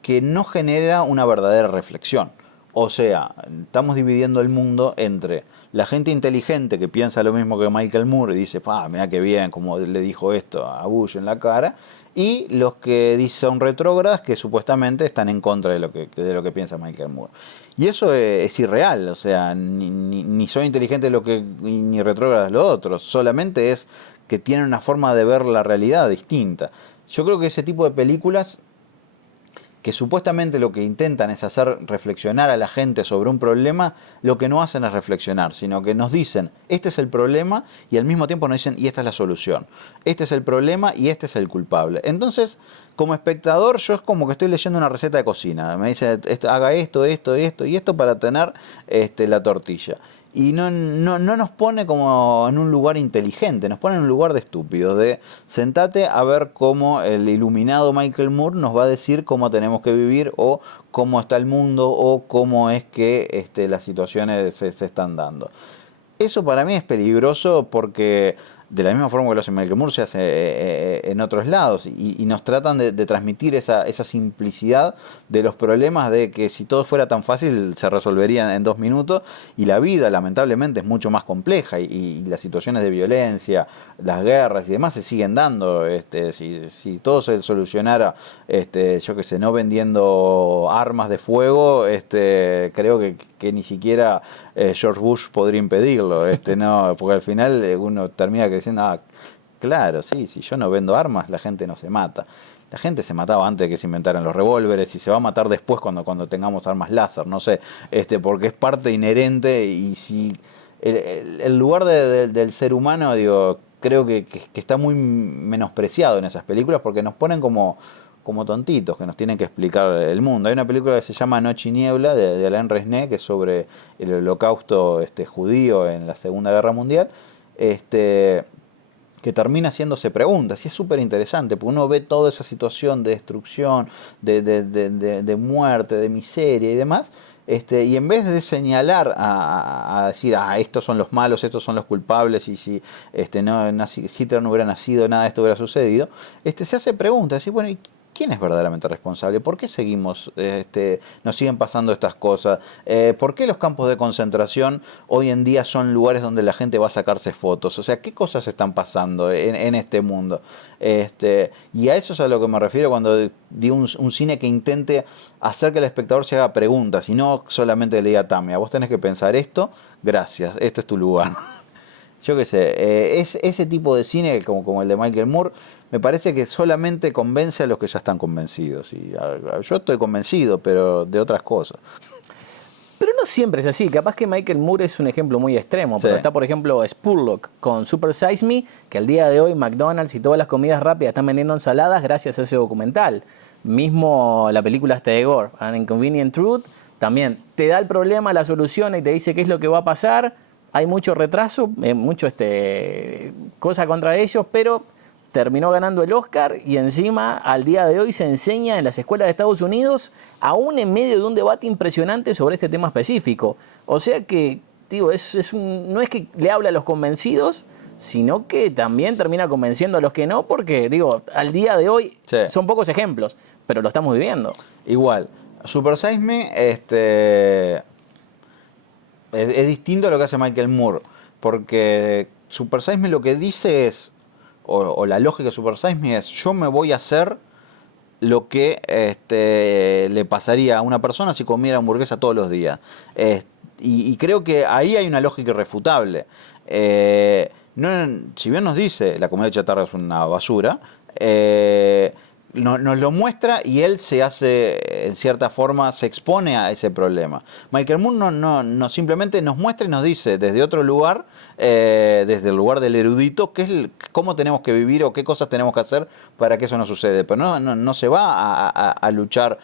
que no genera una verdadera reflexión. O sea, estamos dividiendo el mundo entre la gente inteligente que piensa lo mismo que Michael Moore y dice, mirá qué bien, como le dijo esto a Bush en la cara, y los que son retrógradas que supuestamente están en contra de lo que piensa Michael Moore. Y eso es irreal, o sea, ni son inteligentes ni retrógradas los otros, solamente es que tienen una forma de ver la realidad distinta. Yo creo que ese tipo de películas, que supuestamente lo que intentan es hacer reflexionar a la gente sobre un problema, lo que no hacen es reflexionar, sino que nos dicen, este es el problema, y al mismo tiempo nos dicen, y esta es la solución. Este es el problema y este es el culpable. Entonces, como espectador, yo es como que estoy leyendo una receta de cocina. Me dice, haga esto y esto para tener la tortilla. Y no nos pone como en un lugar inteligente, nos pone en un lugar de estúpidos, de sentate a ver cómo el iluminado Michael Moore nos va a decir cómo tenemos que vivir, o cómo está el mundo, o cómo es que las situaciones se están dando. Eso para mí es peligroso porque de la misma forma que lo hace Michael Moore se hace en otros lados, y nos tratan de transmitir esa simplicidad de los problemas, de que si todo fuera tan fácil se resolverían en 2 minutos, y la vida lamentablemente es mucho más compleja, y las situaciones de violencia, las guerras y demás se siguen dando. Si todo se solucionara, yo qué sé, no vendiendo armas de fuego, creo que ni siquiera George Bush podría impedirlo, no, porque al final uno termina diciendo, claro, sí, si yo no vendo armas, la gente no se mata. La gente se mataba antes de que se inventaran los revólveres, y se va a matar después cuando tengamos armas láser, no sé, porque es parte inherente. Y si el lugar del ser humano, digo, creo que está muy menospreciado en esas películas, porque nos ponen como tontitos, que nos tienen que explicar el mundo. Hay una película que se llama Noche y Niebla, de Alain Resnais, que es sobre el holocausto judío en la Segunda Guerra Mundial, que termina haciéndose preguntas, y es súper interesante, porque uno ve toda esa situación de destrucción, de muerte, de miseria y demás, y en vez de señalar a decir, estos son los malos, estos son los culpables, y si Hitler no hubiera nacido, nada de esto hubiera sucedido, se hace preguntas, y bueno, ¿quién es verdaderamente responsable? ¿Por qué nos siguen pasando estas cosas? ¿Por qué los campos de concentración hoy en día son lugares donde la gente va a sacarse fotos? O sea, ¿qué cosas están pasando en este mundo? Y a eso es a lo que me refiero cuando digo un cine que intente hacer que el espectador se haga preguntas, y no solamente le diga, Tamia, vos tenés que pensar esto, gracias, este es tu lugar. Yo qué sé, es ese tipo de cine como el de Michael Moore, me parece que solamente convence a los que ya están convencidos. Y yo estoy convencido, pero de otras cosas. Pero no siempre es así. Capaz que Michael Moore es un ejemplo muy extremo. Pero está, por ejemplo, Spurlock con Super Size Me, que al día de hoy McDonald's y todas las comidas rápidas están vendiendo ensaladas gracias a ese documental. Mismo la película de Gore, An Inconvenient Truth, también te da el problema, la solución, y te dice qué es lo que va a pasar. Hay mucho retraso, mucho cosa contra ellos, pero terminó ganando el Oscar, y encima al día de hoy se enseña en las escuelas de Estados Unidos, aún en medio de un debate impresionante sobre este tema específico. O sea que, digo, no es que le habla a los convencidos, sino que también termina convenciendo a los que no, porque, digo, al día de hoy son pocos ejemplos, pero lo estamos viviendo. Igual, Super Size Me es distinto a lo que hace Michael Moore, porque Super Size Me lo que dice es, o la lógica de Super Size Me es, yo me voy a hacer lo que le pasaría a una persona si comiera hamburguesa todos los días. Y creo que ahí hay una lógica irrefutable. No, si bien nos dice la comida chatarra es una basura, nos lo muestra y él se hace, en cierta forma, se expone a ese problema. Michael Moore no simplemente nos muestra y nos dice desde otro lugar, desde el lugar del erudito, cómo tenemos que vivir o qué cosas tenemos que hacer para que eso no suceda. Pero no se va a luchar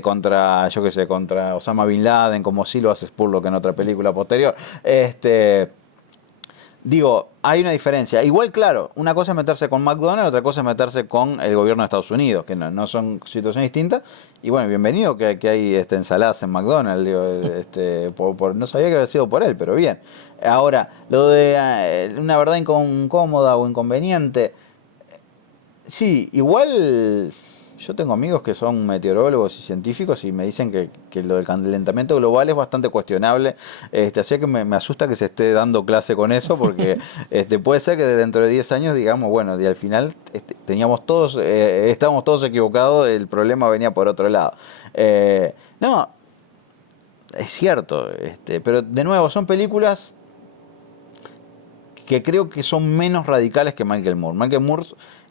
contra, yo qué sé, contra Osama Bin Laden, como sí lo hace Spurlock en otra película posterior. Digo, hay una diferencia. Igual, claro, una cosa es meterse con McDonald's, otra cosa es meterse con el gobierno de Estados Unidos, que no son situaciones distintas. Y bueno, bienvenido que hay ensaladas en McDonald's. Digo, no sabía que había sido por él, pero bien. Ahora, lo de una verdad incómoda o inconveniente. Sí, igual yo tengo amigos que son meteorólogos y científicos y me dicen que lo del calentamiento global es bastante cuestionable, así que me asusta que se esté dando clase con eso, porque puede ser que dentro de 10 años digamos, bueno, y al final estábamos todos equivocados, el problema venía por otro lado. No, es cierto, pero de nuevo, son películas que creo que son menos radicales que Michael Moore. Michael Moore,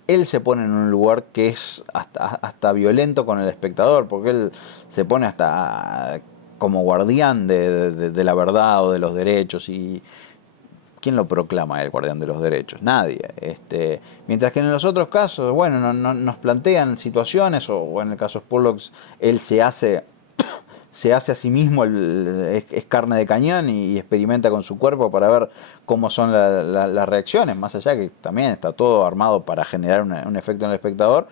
él se pone en un lugar que es hasta violento con el espectador, porque él se pone hasta como guardián de la verdad o de los derechos. Y ¿quién lo proclama el guardián de los derechos? Nadie. Mientras que en los otros casos, bueno, nos plantean situaciones, o en el caso de Spurlock, él se hace a sí mismo, es carne de cañón y experimenta con su cuerpo para ver cómo son las reacciones, más allá que también está todo armado para generar un efecto en el espectador.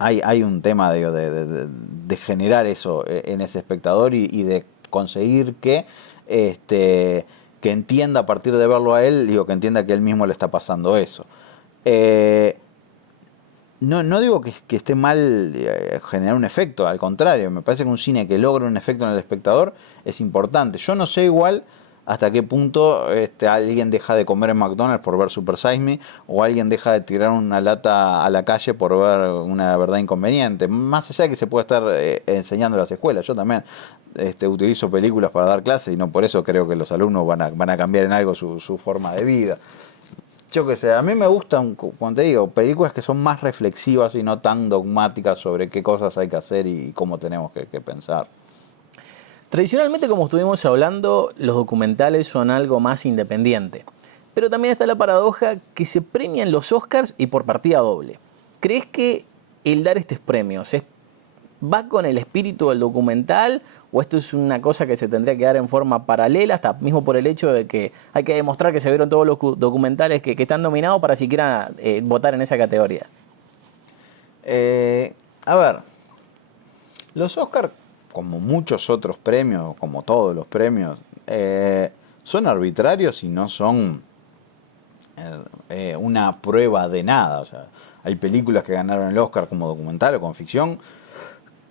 Hay un tema de generar eso en ese espectador y de conseguir que entienda a partir de verlo a él, que entienda que él mismo le está pasando eso. No digo que esté mal generar un efecto, al contrario, me parece que un cine que logra un efecto en el espectador es importante. Yo no sé igual hasta qué punto alguien deja de comer en McDonald's por ver Super Size Me, o alguien deja de tirar una lata a la calle por ver una verdad inconveniente. Más allá de que se puede estar enseñando en las escuelas, yo también utilizo películas para dar clases y no por eso creo que los alumnos van a cambiar en algo su forma de vida. Yo qué sé, a mí me gustan, como te digo, películas que son más reflexivas y no tan dogmáticas sobre qué cosas hay que hacer y cómo tenemos que pensar. Tradicionalmente, como estuvimos hablando, los documentales son algo más independiente. Pero también está la paradoja que se premian los Oscars y por partida doble. ¿Crees que el dar estos premios va con el espíritu del documental, o esto es una cosa que se tendría que dar en forma paralela, hasta mismo por el hecho de que hay que demostrar que se vieron todos los documentales que están nominados para siquiera votar en esa categoría? A ver, los Oscars, como muchos otros premios, como todos los premios, son arbitrarios y no son una prueba de nada. O sea, hay películas que ganaron el Oscar como documental o como ficción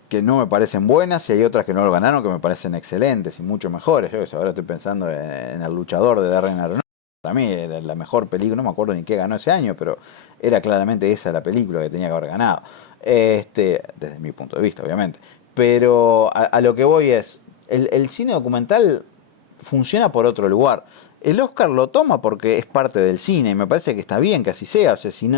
que no me parecen buenas, y hay otras que no lo ganaron que me parecen excelentes y mucho mejores. Yo ahora estoy pensando en El Luchador de Darren Aronofsky. Para mí era la mejor película, no me acuerdo ni qué ganó ese año, pero era claramente esa la película que tenía que haber ganado, desde mi punto de vista, obviamente. Pero a lo que voy es, el cine documental funciona por otro lugar. El Oscar lo toma porque es parte del cine y me parece que está bien que así sea. O sea, si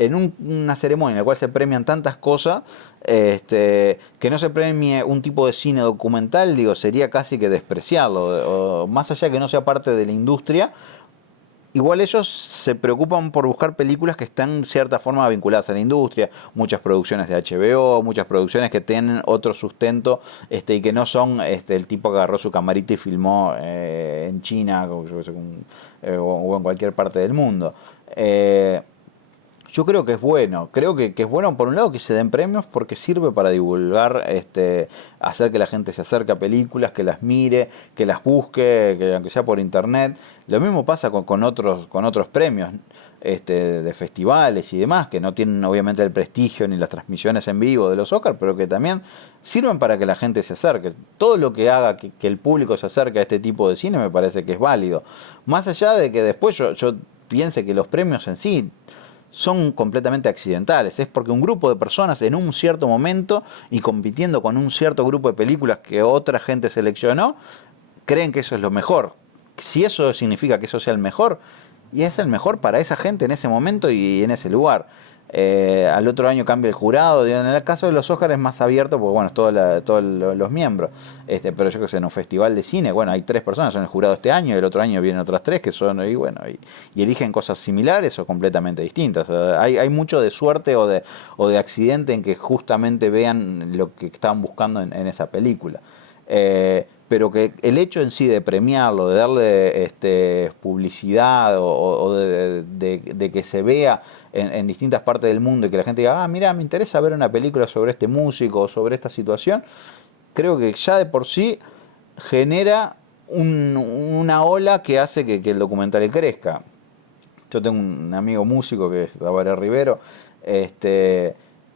en una ceremonia en la cual se premian tantas cosas, que no se premie un tipo de cine documental, digo, sería casi que despreciarlo. O más allá de que no sea parte de la industria, igual ellos se preocupan por buscar películas que están en cierta forma vinculadas a la industria, muchas producciones de HBO, muchas producciones que tienen otro sustento y que no son el tipo que agarró su camarita y filmó en China o en cualquier parte del mundo. Yo creo que es bueno, creo que es bueno por un lado que se den premios porque sirve para divulgar, hacer que la gente se acerque a películas, que las mire, que las busque, que aunque sea por internet. Lo mismo pasa con otros premios de festivales y demás, que no tienen obviamente el prestigio ni las transmisiones en vivo de los Oscars, pero que también sirven para que la gente se acerque. Todo lo que haga que el público se acerque a este tipo de cine me parece que es válido. Más allá de que después yo piense que los premios en sí son completamente accidentales. Es porque un grupo de personas en un cierto momento y compitiendo con un cierto grupo de películas que otra gente seleccionó, creen que eso es lo mejor. Si eso significa que eso sea el mejor, y es el mejor para esa gente en ese momento y en ese lugar. Al otro año cambia el jurado. En el caso de los Oscars es más abierto porque bueno, es todos los miembros. Pero yo que sé, en un festival de cine, bueno, hay 3 personas en el jurado este año y el otro año vienen otras 3 que son, y bueno, y eligen cosas similares o completamente distintas. Hay mucho de suerte o de accidente en que justamente vean lo que estaban buscando en esa película. Pero que el hecho en sí de premiarlo, de darle publicidad o de que se vea en distintas partes del mundo y que la gente diga, mira, me interesa ver una película sobre este músico o sobre esta situación, creo que ya de por sí genera una ola que hace que el documental crezca. Yo tengo un amigo músico que es Tabaré Rivero,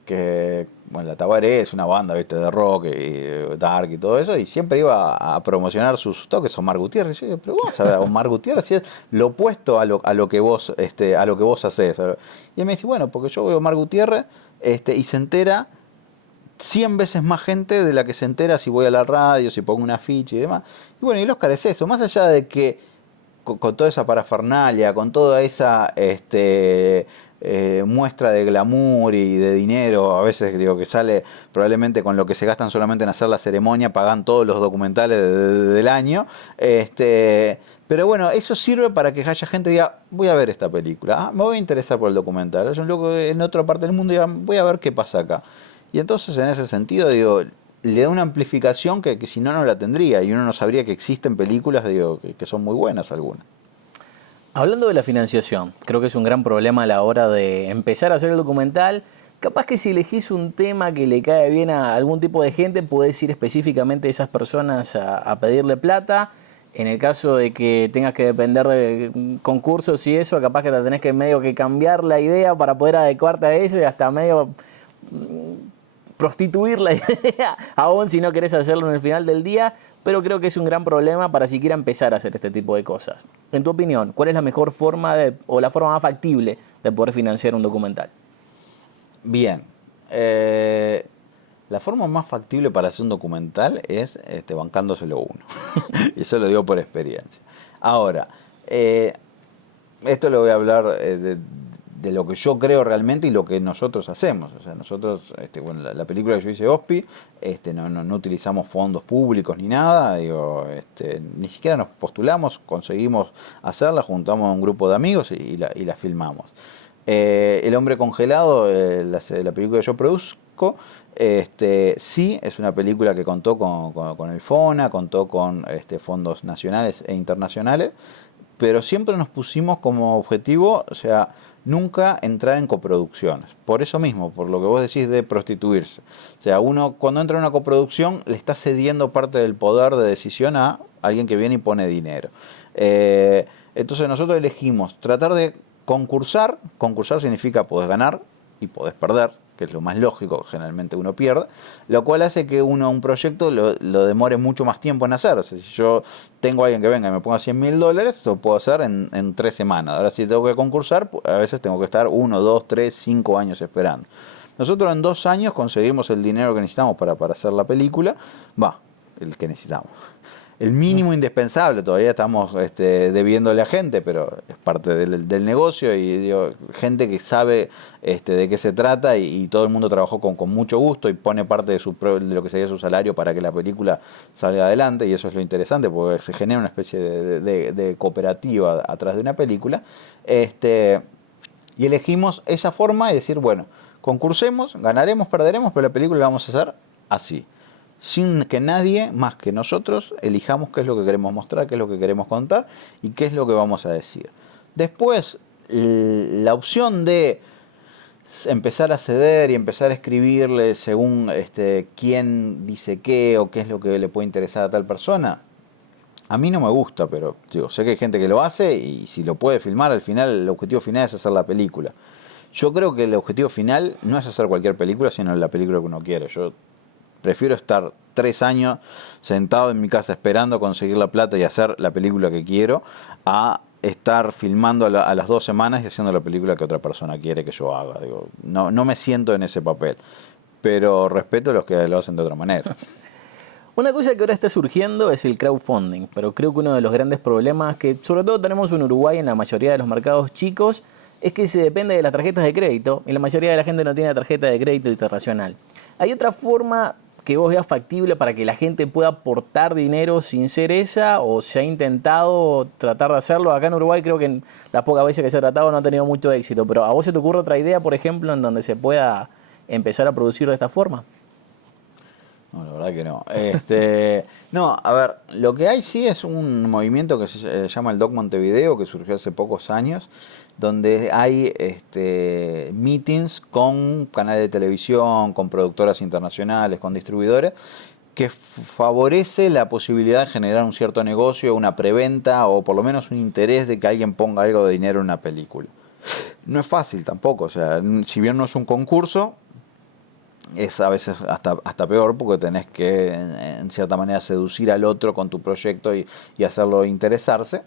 que bueno, la Tabaré es una banda, ¿viste?, de rock y dark y todo eso, y siempre iba a promocionar sus toques. Omar Gutiérrez, y yo digo, pero vos sabés, Omar Gutiérrez si es lo opuesto a lo que vos hacés. Y él me dice, bueno, porque yo veo a Omar Gutiérrez y se entera 100 veces más gente de la que se entera si voy a la radio, si pongo una ficha y demás. Y bueno, y el Oscar es eso, más allá de que con toda esa parafernalia, con toda esa muestra de glamour y de dinero, a veces digo que sale probablemente con lo que se gastan solamente en hacer la ceremonia, pagan todos los documentales del año, pero bueno, eso sirve para que haya gente que diga, voy a ver esta película, me voy a interesar por el documental, hay un loco en otra parte del mundo y diga, voy a ver qué pasa acá. Y entonces en ese sentido digo, le da una amplificación que si no la tendría, y uno no sabría que existen películas, digo, que son muy buenas algunas. Hablando de la financiación, creo que es un gran problema a la hora de empezar a hacer el documental. Capaz que si elegís un tema que le cae bien a algún tipo de gente, podés ir específicamente a esas personas a pedirle plata. En el caso de que tengas que depender de concursos y eso, capaz que te tenés que medio que cambiar la idea para poder adecuarte a eso y hasta medio prostituir la idea, aún si no querés hacerlo en el final del día, pero creo que es un gran problema para siquiera empezar a hacer este tipo de cosas. En tu opinión, ¿cuál es la mejor forma o la forma más factible de poder financiar un documental? Bien, la forma más factible para hacer un documental es bancándoselo uno. Y eso lo digo por experiencia. Ahora, esto lo voy a hablar de lo que yo creo realmente y lo que nosotros hacemos. O sea, nosotros, bueno, la película que yo hice, Ospi, no utilizamos fondos públicos ni nada, digo, ni siquiera nos postulamos, conseguimos hacerla, juntamos a un grupo de amigos y la filmamos. El hombre congelado, la película que yo produzco, sí es una película que contó con el FONA, contó con fondos nacionales e internacionales, pero siempre nos pusimos como objetivo, o sea, nunca entrar en coproducciones. Por eso mismo, por lo que vos decís de prostituirse. O sea, uno cuando entra en una coproducción le está cediendo parte del poder de decisión a alguien que viene y pone dinero. Entonces nosotros elegimos tratar de concursar. Concursar significa podés ganar y podés perder, que es lo más lógico, generalmente uno pierde, lo cual hace que un proyecto lo demore mucho más tiempo en hacer. O sea, si yo tengo a alguien que venga y me ponga $100.000, lo puedo hacer en 3 semanas. Ahora, si tengo que concursar, a veces tengo que estar 1, 2, 3, 5 años esperando. Nosotros en 2 años conseguimos el dinero que necesitamos para hacer la película, el que necesitamos. El mínimo indispensable, todavía estamos debiéndole a gente, pero es parte del negocio y digo, gente que sabe de qué se trata y todo el mundo trabajó con mucho gusto y pone parte de lo que sería su salario para que la película salga adelante, y eso es lo interesante porque se genera una especie de cooperativa atrás de una película. Y elegimos esa forma de decir, bueno, concursemos, ganaremos, perderemos, pero la película la vamos a hacer así, sin que nadie más que nosotros elijamos qué es lo que queremos mostrar, qué es lo que queremos contar y qué es lo que vamos a decir. Después, la opción de empezar a ceder y empezar a escribirle según quién dice qué o qué es lo que le puede interesar a tal persona, a mí no me gusta, pero digo, sé que hay gente que lo hace y si lo puede filmar, al final el objetivo final es hacer la película. Yo creo que el objetivo final no es hacer cualquier película, sino la película que uno quiere. Yo prefiero estar 3 años sentado en mi casa esperando conseguir la plata y hacer la película que quiero, a estar filmando a las 2 semanas y haciendo la película que otra persona quiere que yo haga. Digo, no me siento en ese papel, pero respeto a los que lo hacen de otra manera. Una cosa que ahora está surgiendo es el crowdfunding, pero creo que uno de los grandes problemas que sobre todo tenemos en Uruguay en la mayoría de los mercados chicos es que se depende de las tarjetas de crédito y la mayoría de la gente no tiene tarjeta de crédito internacional. ¿Hay otra forma que vos veas factible para que la gente pueda aportar dinero sin ser esa, o se ha intentado tratar de hacerlo? Acá en Uruguay creo que en las pocas veces que se ha tratado no ha tenido mucho éxito, pero ¿a vos se te ocurre otra idea, por ejemplo, en donde se pueda empezar a producir de esta forma? No, la verdad que no. No, a ver, lo que hay sí es un movimiento que se llama el Doc Montevideo, que surgió hace pocos años, donde hay meetings con canales de televisión, con productoras internacionales, con distribuidores, que favorece la posibilidad de generar un cierto negocio, una preventa o por lo menos un interés de que alguien ponga algo de dinero en una película. No es fácil tampoco, o sea, si bien no es un concurso, es a veces hasta peor porque tenés que en cierta manera seducir al otro con tu proyecto y hacerlo interesarse.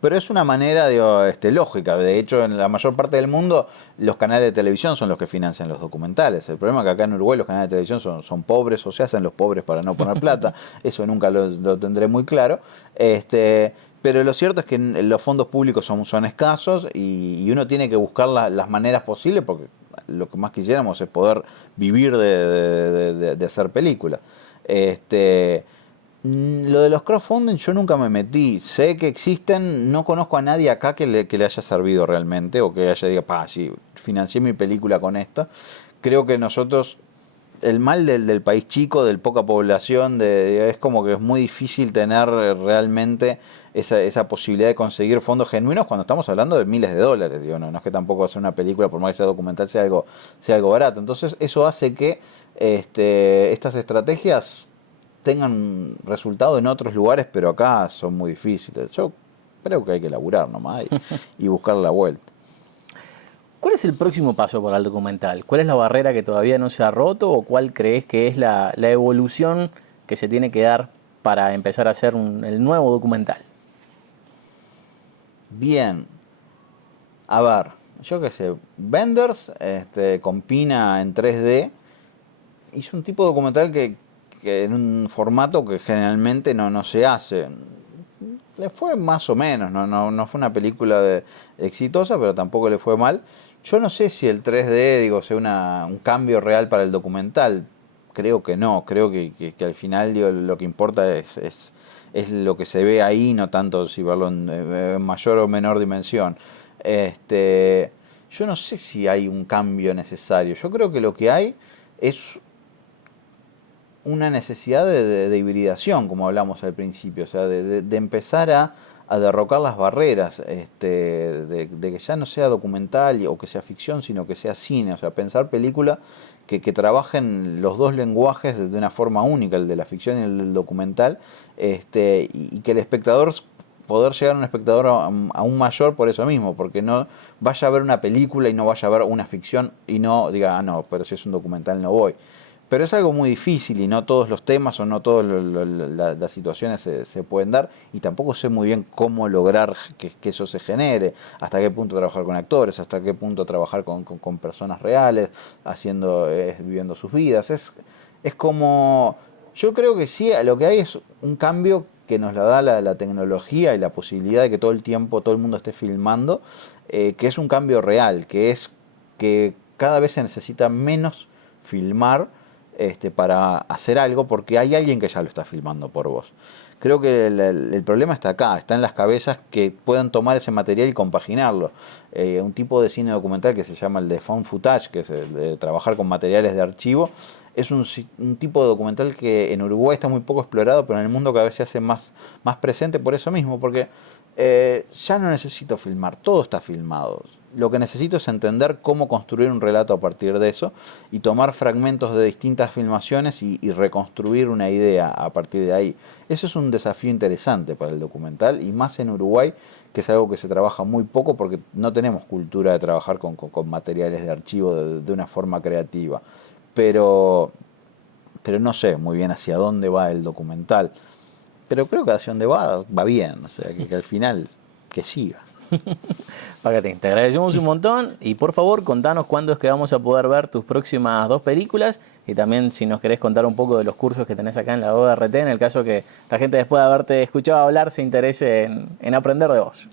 Pero es una manera, digo, lógica. De hecho, en la mayor parte del mundo, los canales de televisión son los que financian los documentales. El problema es que acá en Uruguay los canales de televisión son pobres, o se hacen los pobres para no poner plata. Eso nunca lo tendré muy claro. Pero lo cierto es que los fondos públicos son escasos y uno tiene que buscar las maneras posibles, porque lo que más quisiéramos es poder vivir de hacer películas. Lo de los crowdfunding yo nunca me metí. Sé que existen, no conozco a nadie acá que le haya servido realmente o que haya dicho, sí, financié mi película con esto. Creo que nosotros, el mal del país chico, del poca población, es como que es muy difícil tener realmente esa posibilidad de conseguir fondos genuinos cuando estamos hablando de miles de dólares. Digo, no es que tampoco hacer una película, por más que sea documental, sea algo barato. Entonces eso hace que estas estrategias tengan resultado en otros lugares, pero acá son muy difíciles. Yo creo que hay que laburar nomás y buscar la vuelta. ¿Cuál es el próximo paso para el documental? ¿Cuál es la barrera que todavía no se ha roto o cuál crees que es la evolución que se tiene que dar para empezar a hacer el nuevo documental? Bien, a ver, yo qué sé, Benders con Pina en 3D hizo un tipo de documental que en un formato que generalmente no se hace. Le fue más o menos, no fue una película exitosa, pero tampoco le fue mal. Yo no sé si el 3D, sea un cambio real para el documental. Creo que no, creo que al final lo que importa es lo que se ve ahí, no tanto si verlo en mayor o menor dimensión. Yo no sé si hay un cambio necesario. Yo creo que lo que hay es una necesidad de hibridación, como hablamos al principio, o sea, de empezar a derrocar las barreras, de que ya no sea documental o que sea ficción, sino que sea cine, o sea, pensar películas que trabajen los dos lenguajes de una forma única, el de la ficción y el del documental, y que el espectador, poder llegar a un espectador aún mayor por eso mismo, porque no vaya a ver una película y no vaya a ver una ficción y no diga, no, pero si es un documental no voy. Pero es algo muy difícil y no todos los temas o no todas las situaciones se pueden dar, y tampoco sé muy bien cómo lograr que eso se genere, hasta qué punto trabajar con actores, hasta qué punto trabajar con personas reales, viviendo sus vidas. Es como, yo creo que sí, lo que hay es un cambio que nos la da la tecnología y la posibilidad de que todo el tiempo todo el mundo esté filmando, que es un cambio real, que es que cada vez se necesita menos filmar para hacer algo, porque hay alguien que ya lo está filmando por vos. Creo que el problema está acá, está en las cabezas que puedan tomar ese material y compaginarlo. Un tipo de cine documental que se llama el de found footage, que es el de trabajar con materiales de archivo, es un tipo de documental que en Uruguay está muy poco explorado, pero en el mundo cada vez se hace más presente por eso mismo, porque ya no necesito filmar, todo está filmado. lo que necesito es entender cómo construir un relato a partir de eso y tomar fragmentos de distintas filmaciones y reconstruir una idea a partir de ahí. Eso es un desafío interesante para el documental y más en Uruguay, que es algo que se trabaja muy poco porque no tenemos cultura de trabajar con materiales de archivo de una forma creativa. Pero no sé muy bien hacia dónde va el documental. Pero creo que hacia dónde va bien, o sea, que al final que siga. Págate, te agradecemos un montón y por favor contanos cuándo es que vamos a poder ver tus próximas 2 películas y también si nos querés contar un poco de los cursos que tenés acá en la ORT en el caso que la gente después de haberte escuchado hablar se interese en aprender de vos.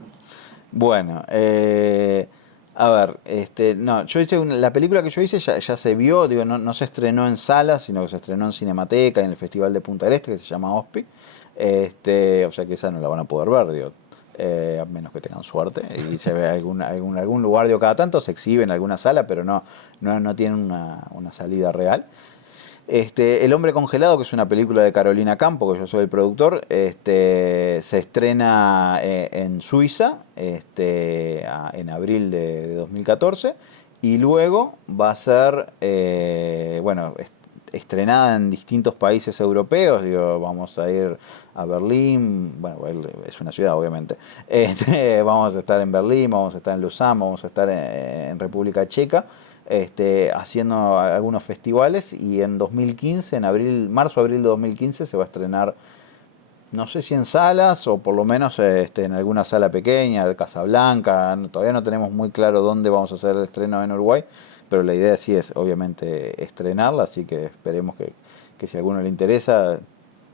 Bueno, a ver, no, yo hice la película que yo hice ya se vio, digo, no se estrenó en salas, sino que se estrenó en Cinemateca, en el Festival de Punta del Este, que se llama OSPI, o sea que esa no la van a poder ver, digo, a menos que tengan suerte, y se ve algún lugar, digo, cada tanto se exhibe en alguna sala, pero no tienen una salida real. El hombre congelado, que es una película de Carolina Campo, que yo soy el productor, se estrena en Suiza en abril de 2014 y luego va a ser estrenada en distintos países europeos. Digo, vamos a ir a Berlín, bueno, es una ciudad obviamente, vamos a estar en Berlín, vamos a estar en Lausanne, vamos a estar en República Checa, haciendo algunos festivales y en 2015, en marzo-abril de 2015 se va a estrenar, no sé si en salas o por lo menos en alguna sala pequeña de Casablanca. Todavía no tenemos muy claro dónde vamos a hacer el estreno en Uruguay, pero la idea sí es obviamente estrenarla, así que esperemos que si a alguno le interesa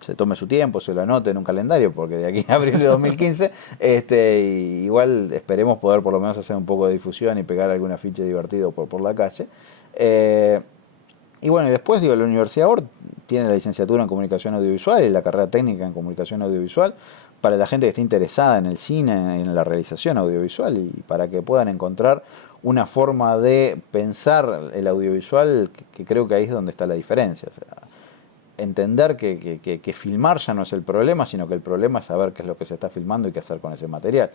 se tome su tiempo, se lo anote en un calendario, porque de aquí a abril de 2015, igual esperemos poder por lo menos hacer un poco de difusión y pegar algún afiche divertido por la calle. Y bueno, y después digo, la Universidad OR tiene la licenciatura en Comunicación Audiovisual y la carrera técnica en Comunicación Audiovisual para la gente que esté interesada en el cine, en la realización audiovisual y para que puedan encontrar una forma de pensar el audiovisual que creo que ahí es donde está la diferencia. O sea, entender que filmar ya no es el problema, sino que el problema es saber qué es lo que se está filmando y qué hacer con ese material.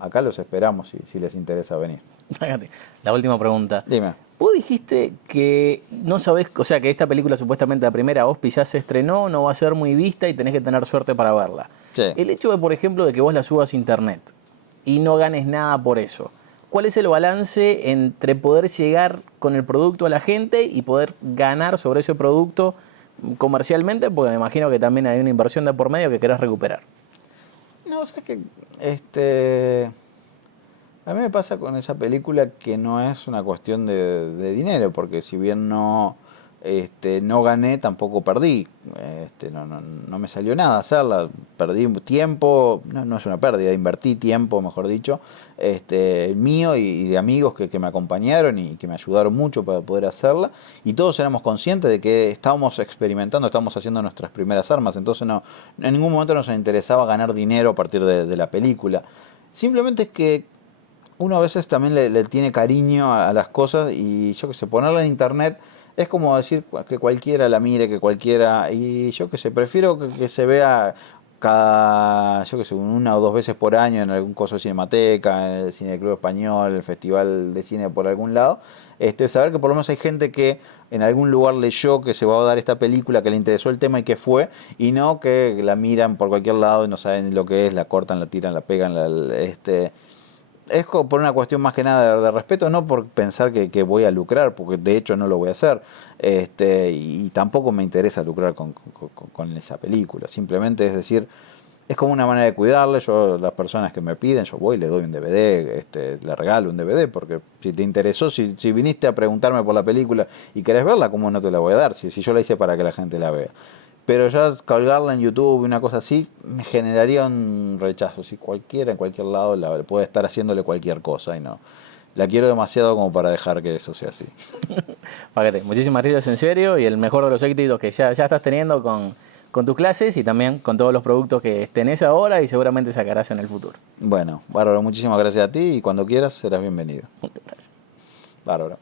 Acá los esperamos si les interesa venir. La última pregunta. Dime. Vos dijiste que no sabés, o sea, que esta película supuestamente la primera OSPI ya se estrenó, no va a ser muy vista y tenés que tener suerte para verla. Sí. El hecho de, por ejemplo, de que vos la subas a internet y no ganes nada por eso, ¿cuál es el balance entre poder llegar con el producto a la gente y poder ganar sobre ese producto comercialmente? Porque me imagino que también hay una inversión de por medio que querés recuperar. No, o sea que a mí me pasa con esa película que no es una cuestión de dinero, porque si bien no gané, tampoco perdí. No me salió nada hacerla, perdí tiempo, no es una pérdida, invertí tiempo, mejor dicho, mío y de amigos que me acompañaron y que me ayudaron mucho para poder hacerla, y todos éramos conscientes de que estábamos experimentando, estábamos haciendo nuestras primeras armas, entonces en ningún momento nos interesaba ganar dinero a partir de la película. Simplemente es que uno a veces también le tiene cariño a las cosas y yo que sé, ponerla en internet es como decir que cualquiera la mire, que cualquiera, y yo que sé, prefiero que se vea cada, yo que sé, 1 o 2 veces por año en algún coso de Cinemateca, en el Cine Club Español, el Festival de Cine por algún lado, saber que por lo menos hay gente que en algún lugar leyó que se va a dar esta película, que le interesó el tema y que fue, y no que la miran por cualquier lado y no saben lo que es, la cortan, la tiran, la pegan, es por una cuestión más que nada de respeto, no por pensar que voy a lucrar, porque de hecho no lo voy a hacer, y tampoco me interesa lucrar con esa película, simplemente es decir, es como una manera de cuidarle. Yo, las personas que me piden, yo voy y le doy un DVD, le regalo un DVD, porque si te interesó, si viniste a preguntarme por la película y querés verla, ¿cómo no te la voy a dar? Si yo la hice para que la gente la vea. Pero ya colgarla en YouTube, una cosa así, me generaría un rechazo. Si cualquiera, en cualquier lado, puede estar haciéndole cualquier cosa y no. La quiero demasiado como para dejar que eso sea así. Págate, muchísimas gracias en serio y el mejor de los éxitos que ya estás teniendo con tus clases y también con todos los productos que tenés ahora y seguramente sacarás en el futuro. Bueno, Bárbaro, muchísimas gracias a ti y cuando quieras serás bienvenido. Muchas gracias. Bárbaro.